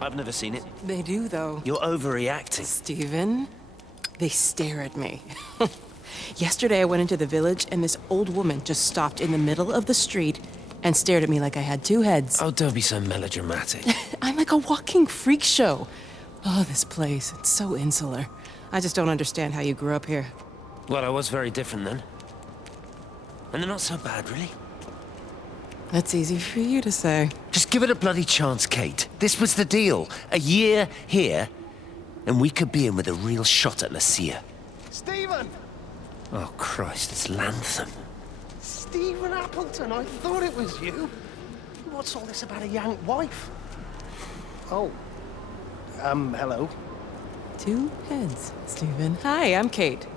I've never seen it. They do, though. You're overreacting. Stephen, they stare at me. Yesterday I went into the village and this old woman just stopped in the middle of the street and stared at me like I had two heads. Oh, don't be so melodramatic. I'm like a walking freak show. Oh, this place, it's so insular. I just don't understand how you grew up here. Well, I was very different then. And they're not so bad, really. That's easy for you to say. Just give it a bloody chance, Kate. This was the deal. A year here, and we could be in with a real shot at Lucia. Stephen! Oh, Christ, it's Lantham. Stephen Appleton, I thought it was you. What's all this about a young wife? Oh. Hello. Two heads, Stephen. Hi, I'm Kate.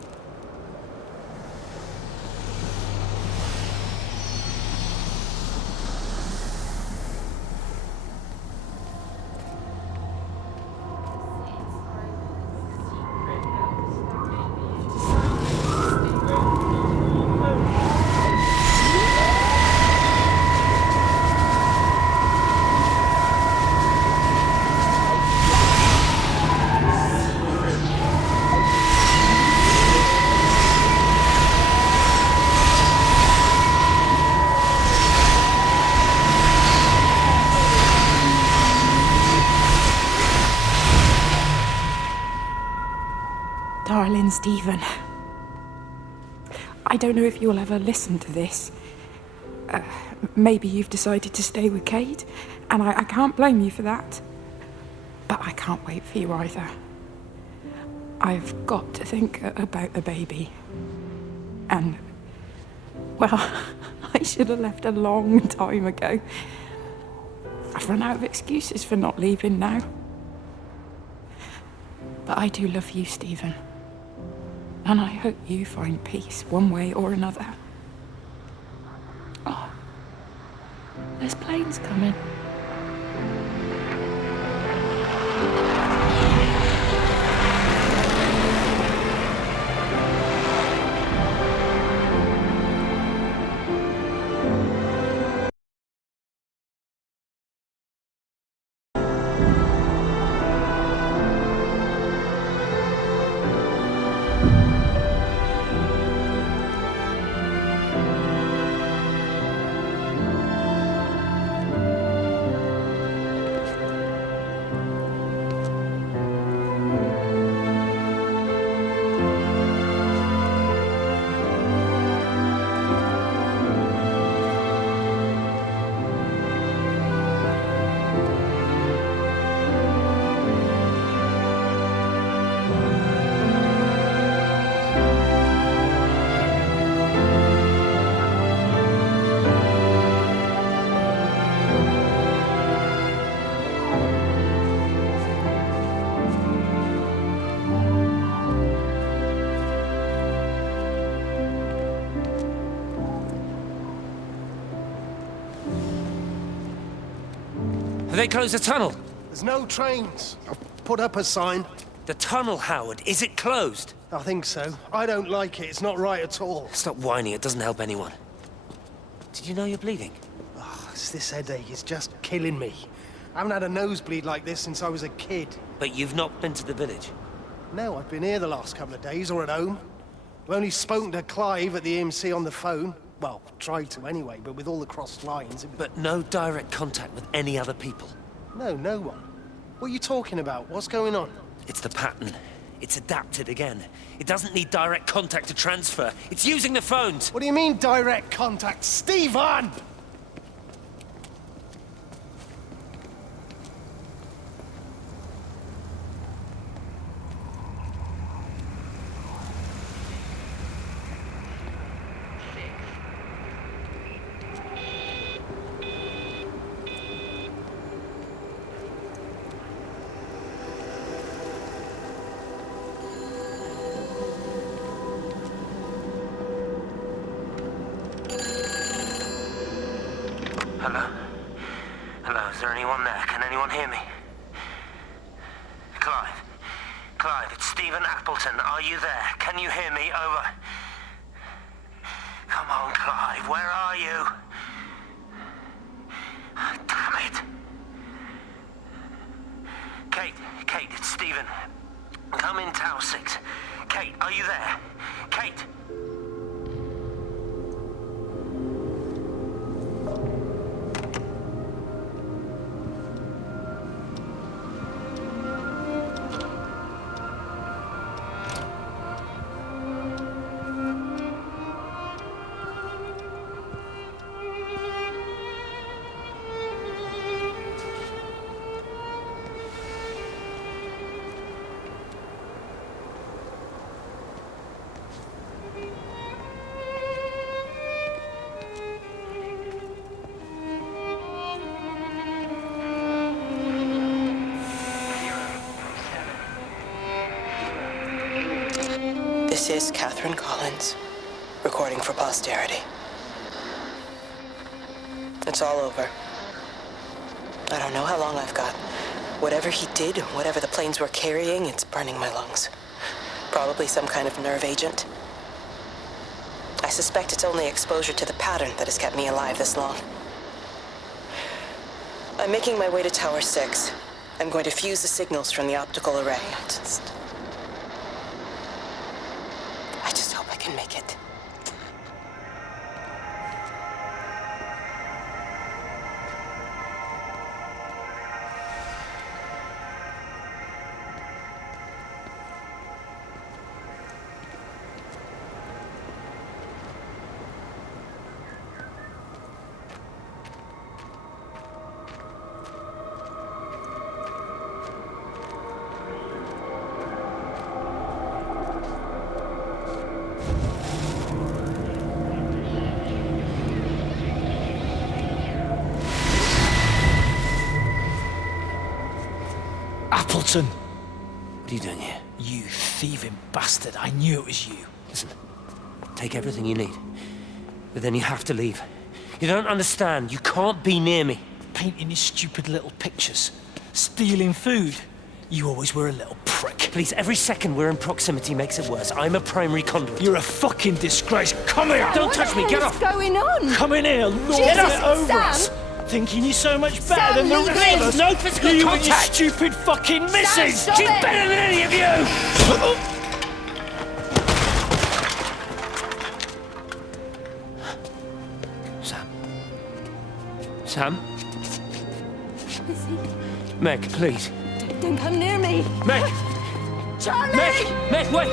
Darling Stephen, I don't know if you'll ever listen to this. Maybe you've decided to stay with Kate, and I can't blame you for that. But I can't wait for you either. I've got to think about the baby. And, well, I should have left a long time ago. I've run out of excuses for not leaving now. But I do love you, Stephen. And I hope you find peace one way or another. Oh, there's planes coming. Have they closed the tunnel? There's no trains. Oh, put up a sign. The tunnel, Howard, is it closed? I think so. I don't like it. It's not right at all. Stop whining, it doesn't help anyone. Did you know you're bleeding? Oh, it's this headache. It's just killing me. I haven't had a nosebleed like this since I was a kid. But you've not been to the village? No, I've been here the last couple of days, or at home. I've only spoken to Clive at the EMC on the phone. Well, tried to anyway, but with all the crossed lines... But no direct contact with any other people? No, no one. What are you talking about? What's going on? It's the pattern. It's adapted again. It doesn't need direct contact to transfer. It's using the phones. What do you mean, direct contact? Stephen! Hello? Hello, is there anyone there? Can anyone hear me? Clive? Clive, it's Stephen Appleton. Are you there? Can you hear me? Over. Come on, Clive, where are you? Damn it. Kate, it's Stephen. Come in Tower 6. Kate, are you there? Kate! This is Catherine Collins, recording for posterity. It's all over. I don't know how long I've got. Whatever he did, whatever the planes were carrying, it's burning my lungs. Probably some kind of nerve agent. I suspect it's only exposure to the pattern that has kept me alive this long. I'm making my way to Tower 6. I'm going to fuse the signals from the optical array. I just hope I can make it. Appleton! What are you doing here? You thieving bastard. I knew it was you. Listen, take everything you need. But then you have to leave. You don't understand. You can't be near me. Painting your stupid little pictures. Stealing food. You always were a little prick. Please, every second we're in proximity makes it worse. I'm a primary conduit. You're a fucking disgrace. Come here! Don't touch me, get off! What's going on? Come in here, lord Jesus, it over Sam. us! Thinking you're so much better Sam, than the leave rest him. of us. No physical you contact. and your stupid fucking missus! stop She's it. better than any of you! Sam? Meg, please. Don't come near me. Meg! Charlie! Meg, wait!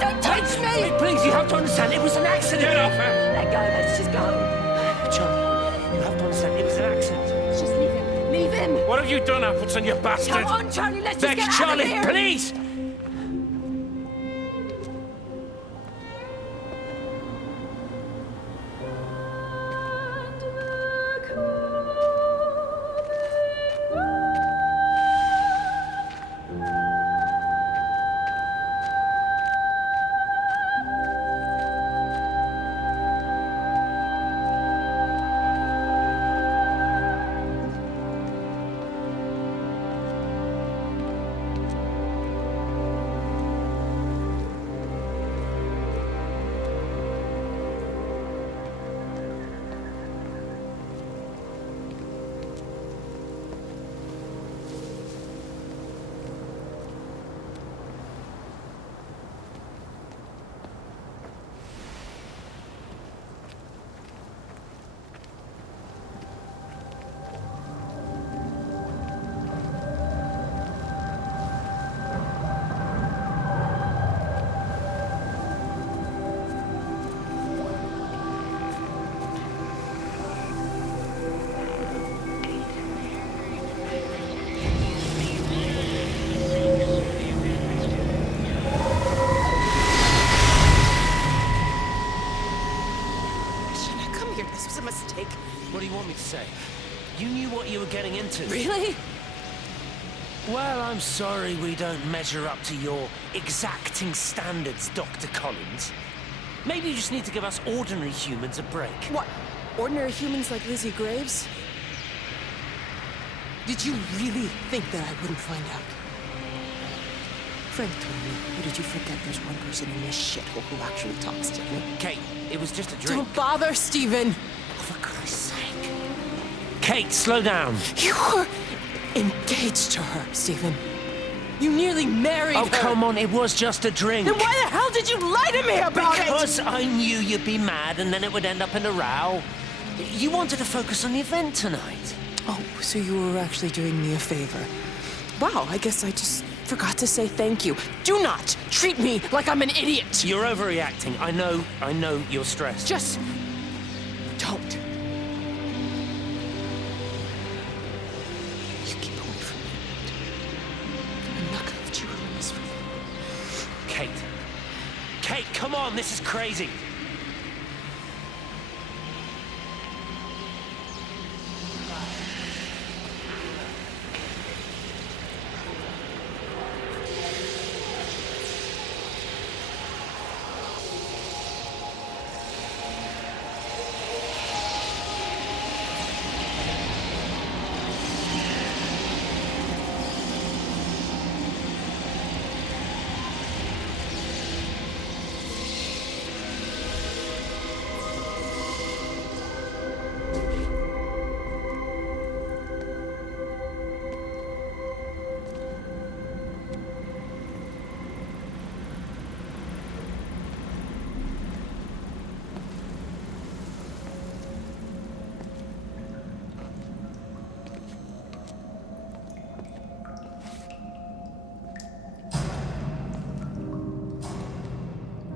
Don't touch me! Meg, please, you have to understand, it was an accident! Get off her! Let go, let's just go. Charlie, you have to understand, it was an accident. Just leave him. Leave him. What have you done, Appleton, you bastard? Come on, Charlie, let's just Meg, get out Charlie, of here. please! inventors. Really? Well, I'm sorry we don't measure up to your exacting standards, Dr. Collins. Maybe you just need to give us ordinary humans a break. What? Ordinary humans like Lizzie Graves? Did you really think that I wouldn't find out? Frank told me, or did you forget there's one person in this shithole who actually talks to me? Kate, it was just a drink. Don't bother, Stephen! For Christ's sake. Kate, slow down. You were engaged to her, Stephen. You nearly married her. Oh, come on, it was just a drink. Then why the hell did you lie to me about it? Because I knew you'd be mad and then it would end up in a row. You wanted to focus on the event tonight. Oh, so you were actually doing me a favor. Wow, I guess I just forgot to say thank you. Do not treat me like I'm an idiot. You're overreacting. I know you're stressed. Just don't. You keep away from me. I'm not gonna let you ruin this for me. Kate. Kate, come on, this is crazy.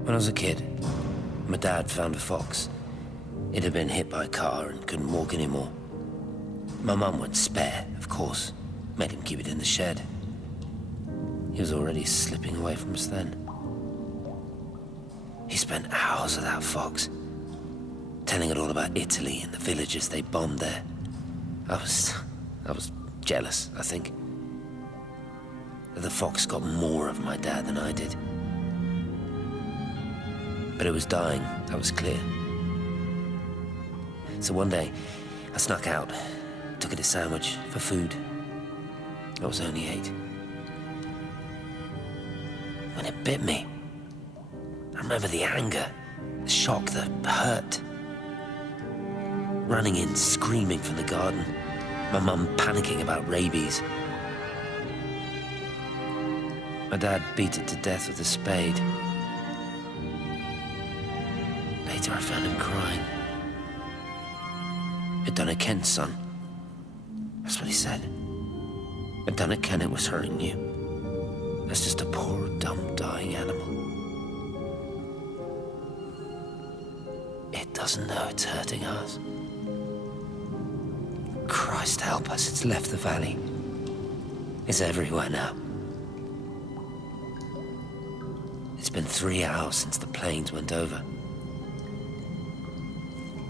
When I was a kid, my dad found a fox. It had been hit by a car and couldn't walk anymore. My mum went spare, of course. Made him keep it in the shed. He was already slipping away from us then. He spent hours with that fox, telling it all about Italy and the villages they bombed there. I was jealous, I think. That the fox got more of my dad than I did. But it was dying, that was clear. So one day, I snuck out, took it a sandwich for food. I was only 8. When it bit me, I remember the anger, the shock, the hurt. Running in, screaming from the garden, my mum panicking about rabies. My dad beat it to death with a spade. Later I found him crying. I'd done it, Ken's son. That's what he said. I'd done it, Ken, it was hurting you. That's just a poor, dumb, dying animal. It doesn't know it's hurting us. Christ help us, it's left the valley. It's everywhere now. It's been 3 hours since the planes went over.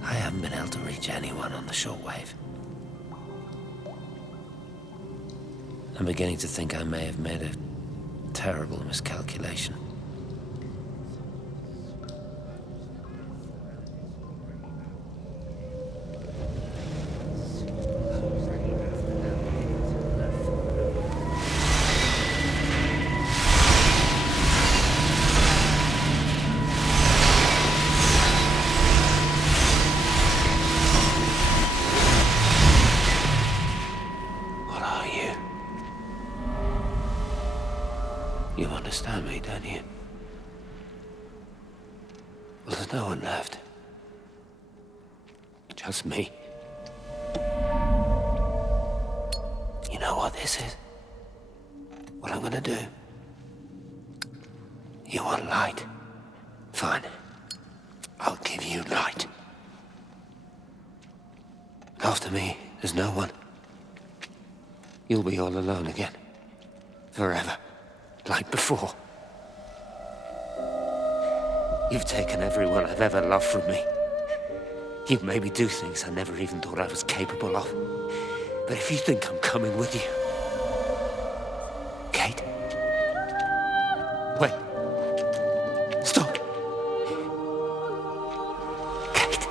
I haven't been able to reach anyone on the shortwave. I'm beginning to think I may have made a terrible miscalculation. You understand me, don't you? Well, there's no one left. Just me. You know what this is? What I'm gonna do? You want light? Fine. I'll give you light. After me, there's no one. You'll be all alone again. Forever. Like before. You've taken everyone I've ever loved from me. You've made me do things I never even thought I was capable of. But if you think I'm coming with you... Kate? Wait. Stop. Kate.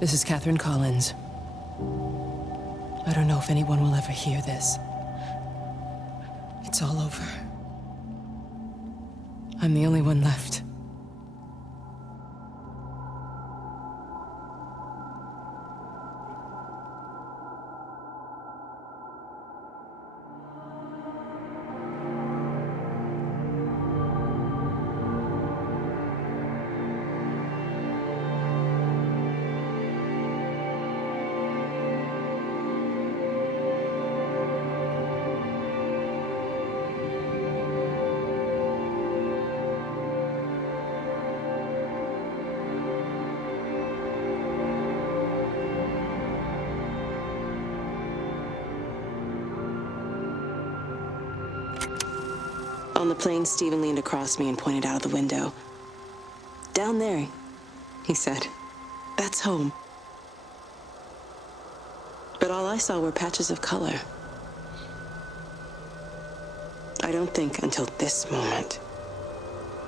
This is Catherine Collins. I don't know if anyone will ever hear this. It's all over. I'm the only one left. On the plane, Stephen leaned across me and pointed out of the window. "Down there," he said. "That's home." But all I saw were patches of color. I don't think until this moment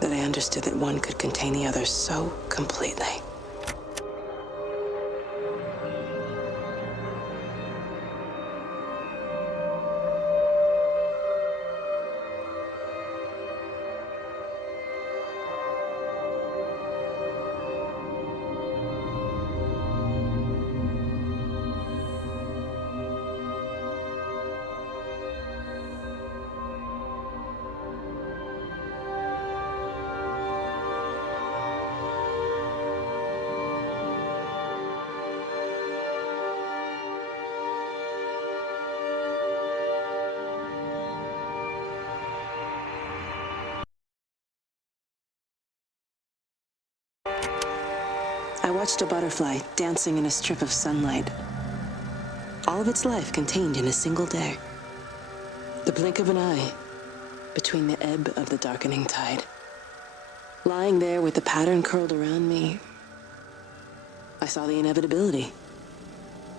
that I understood that one could contain the other so completely. I watched a butterfly dancing in a strip of sunlight. All of its life contained in a single day. The blink of an eye between the ebb of the darkening tide. Lying there with the pattern curled around me, I saw the inevitability,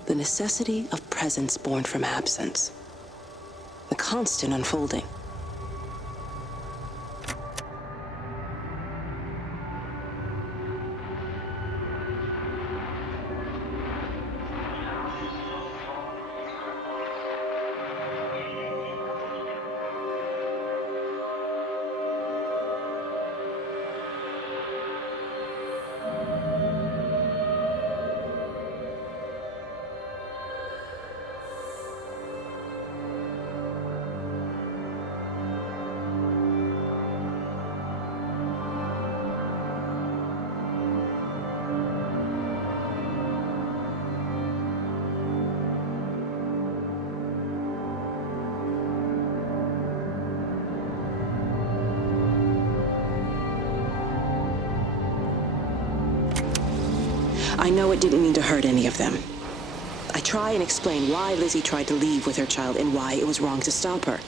the necessity of presence born from absence, the constant unfolding. I know it didn't mean to hurt any of them. I try and explain why Lizzie tried to leave with her child and why it was wrong to stop her.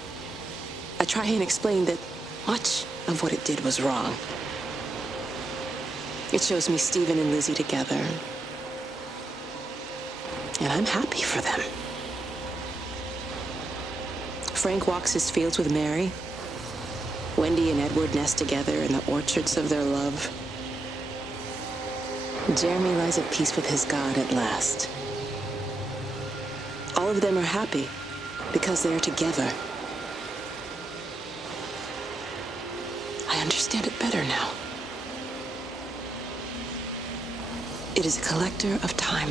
I try and explain that much of what it did was wrong. It shows me Stephen and Lizzie together. And I'm happy for them. Frank walks his fields with Mary. Wendy and Edward nest together in the orchards of their love. Jeremy lies at peace with his God at last. All of them are happy because they are together. I understand it better now. It is a collector of time.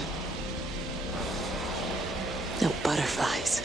No butterflies.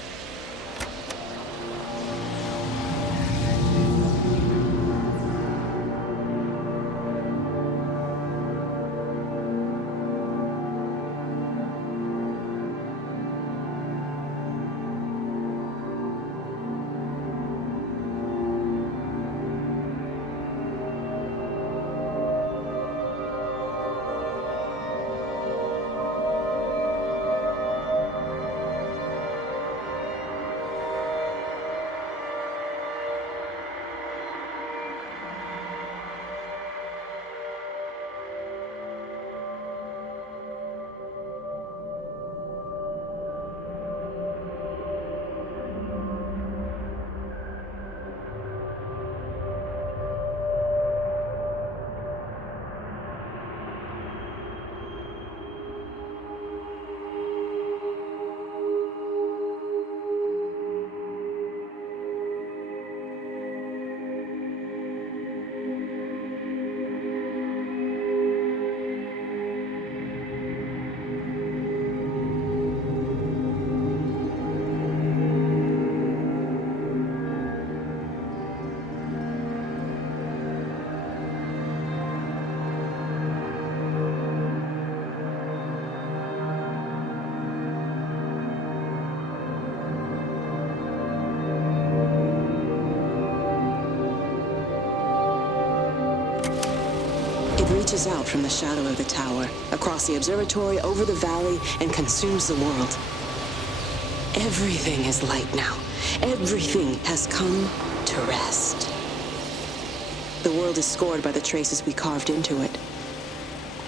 Reaches out from the shadow of the tower, across the observatory, over the valley, and consumes the world. Everything is light now. Everything has come to rest. The world is scored by the traces we carved into it.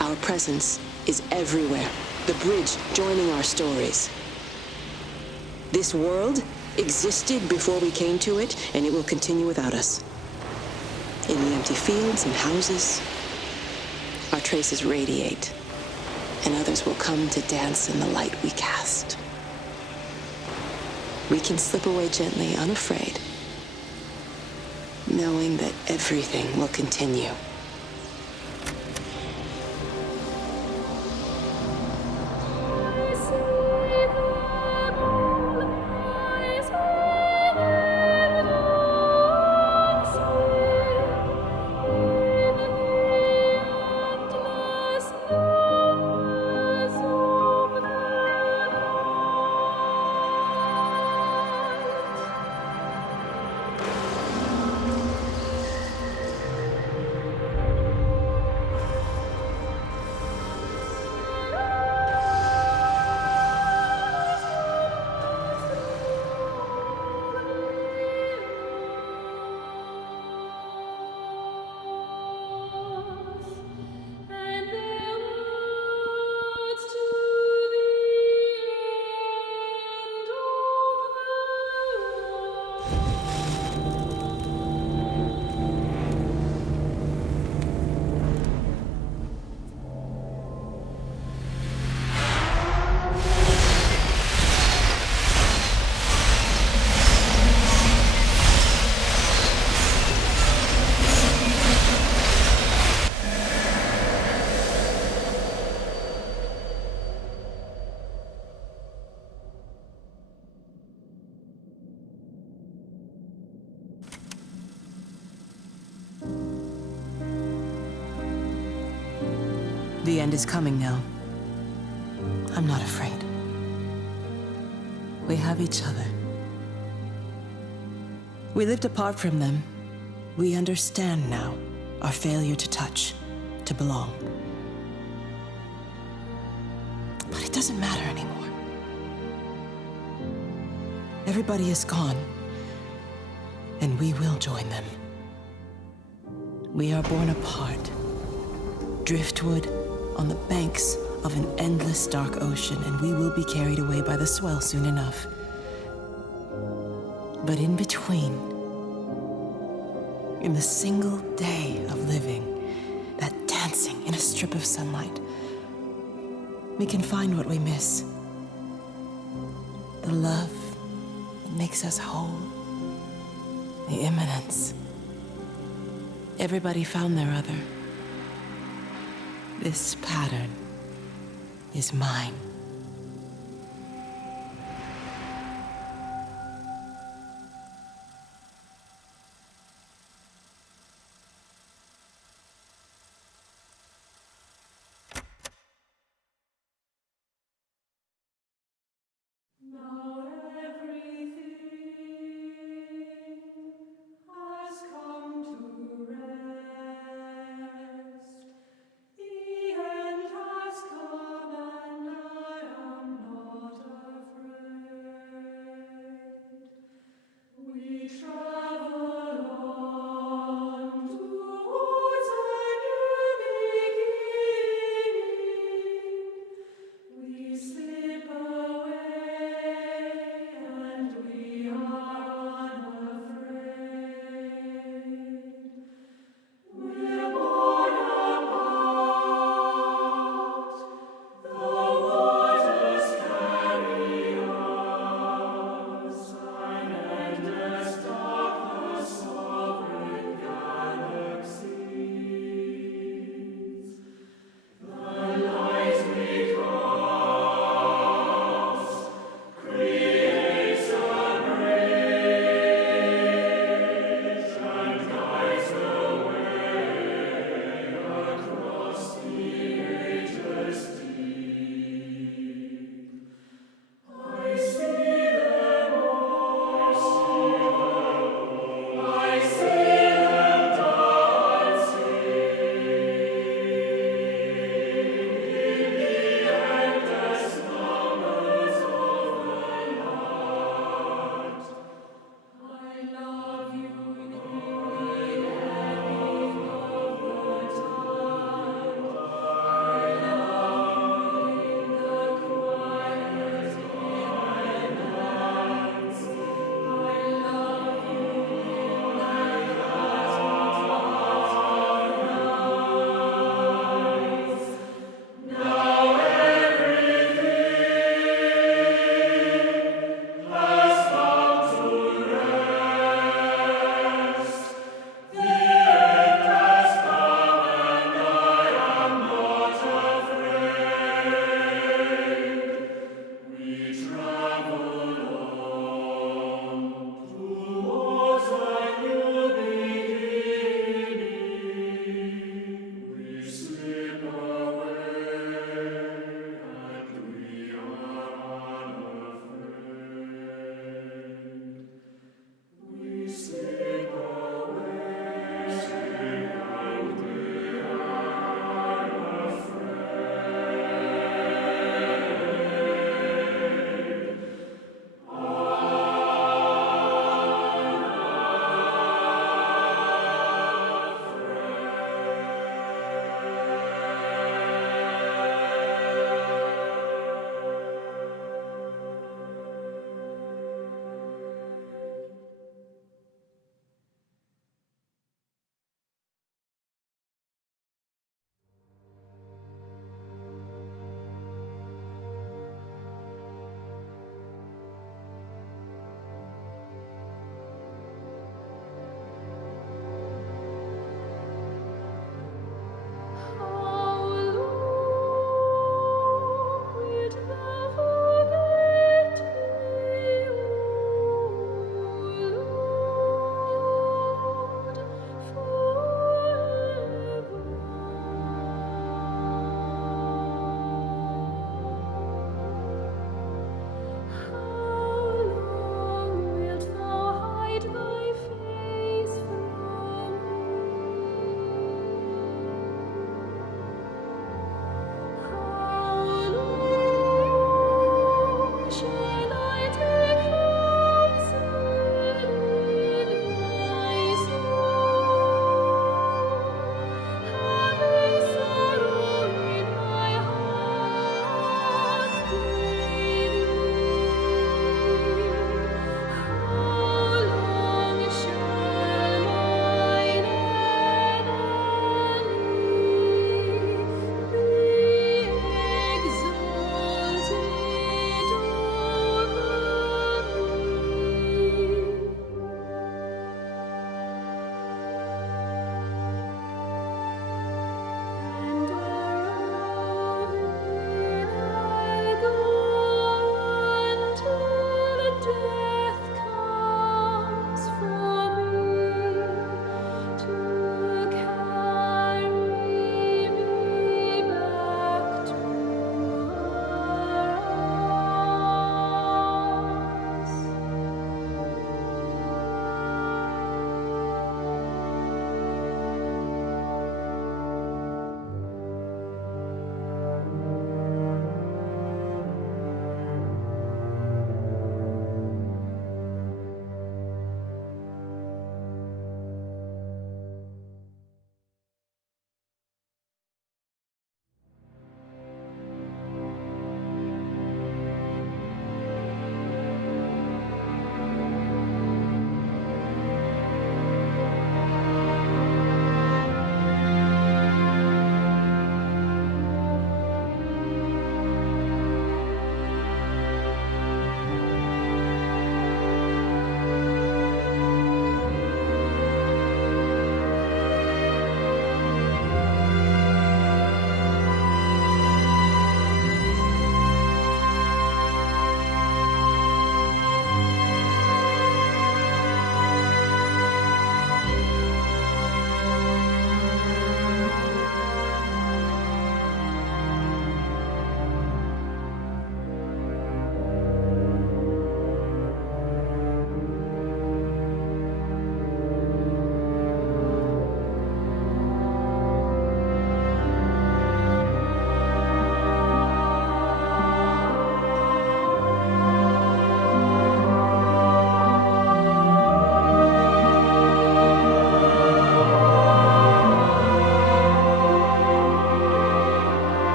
Our presence is everywhere, the bridge joining our stories. This world existed before we came to it, and it will continue without us. In the empty fields and houses, our traces radiate, and others will come to dance in the light we cast. We can slip away gently, unafraid, knowing that everything will continue. The end is coming now. I'm not afraid. We have each other. We lived apart from them. We understand now our failure to touch, to belong. But it doesn't matter anymore. Everybody is gone, and we will join them. We are born apart, driftwood on the banks of an endless dark ocean, and we will be carried away by the swell soon enough. But in between, in the single day of living, that dancing in a strip of sunlight, we can find what we miss. The love that makes us whole. The imminence. Everybody found their other. This pattern is mine.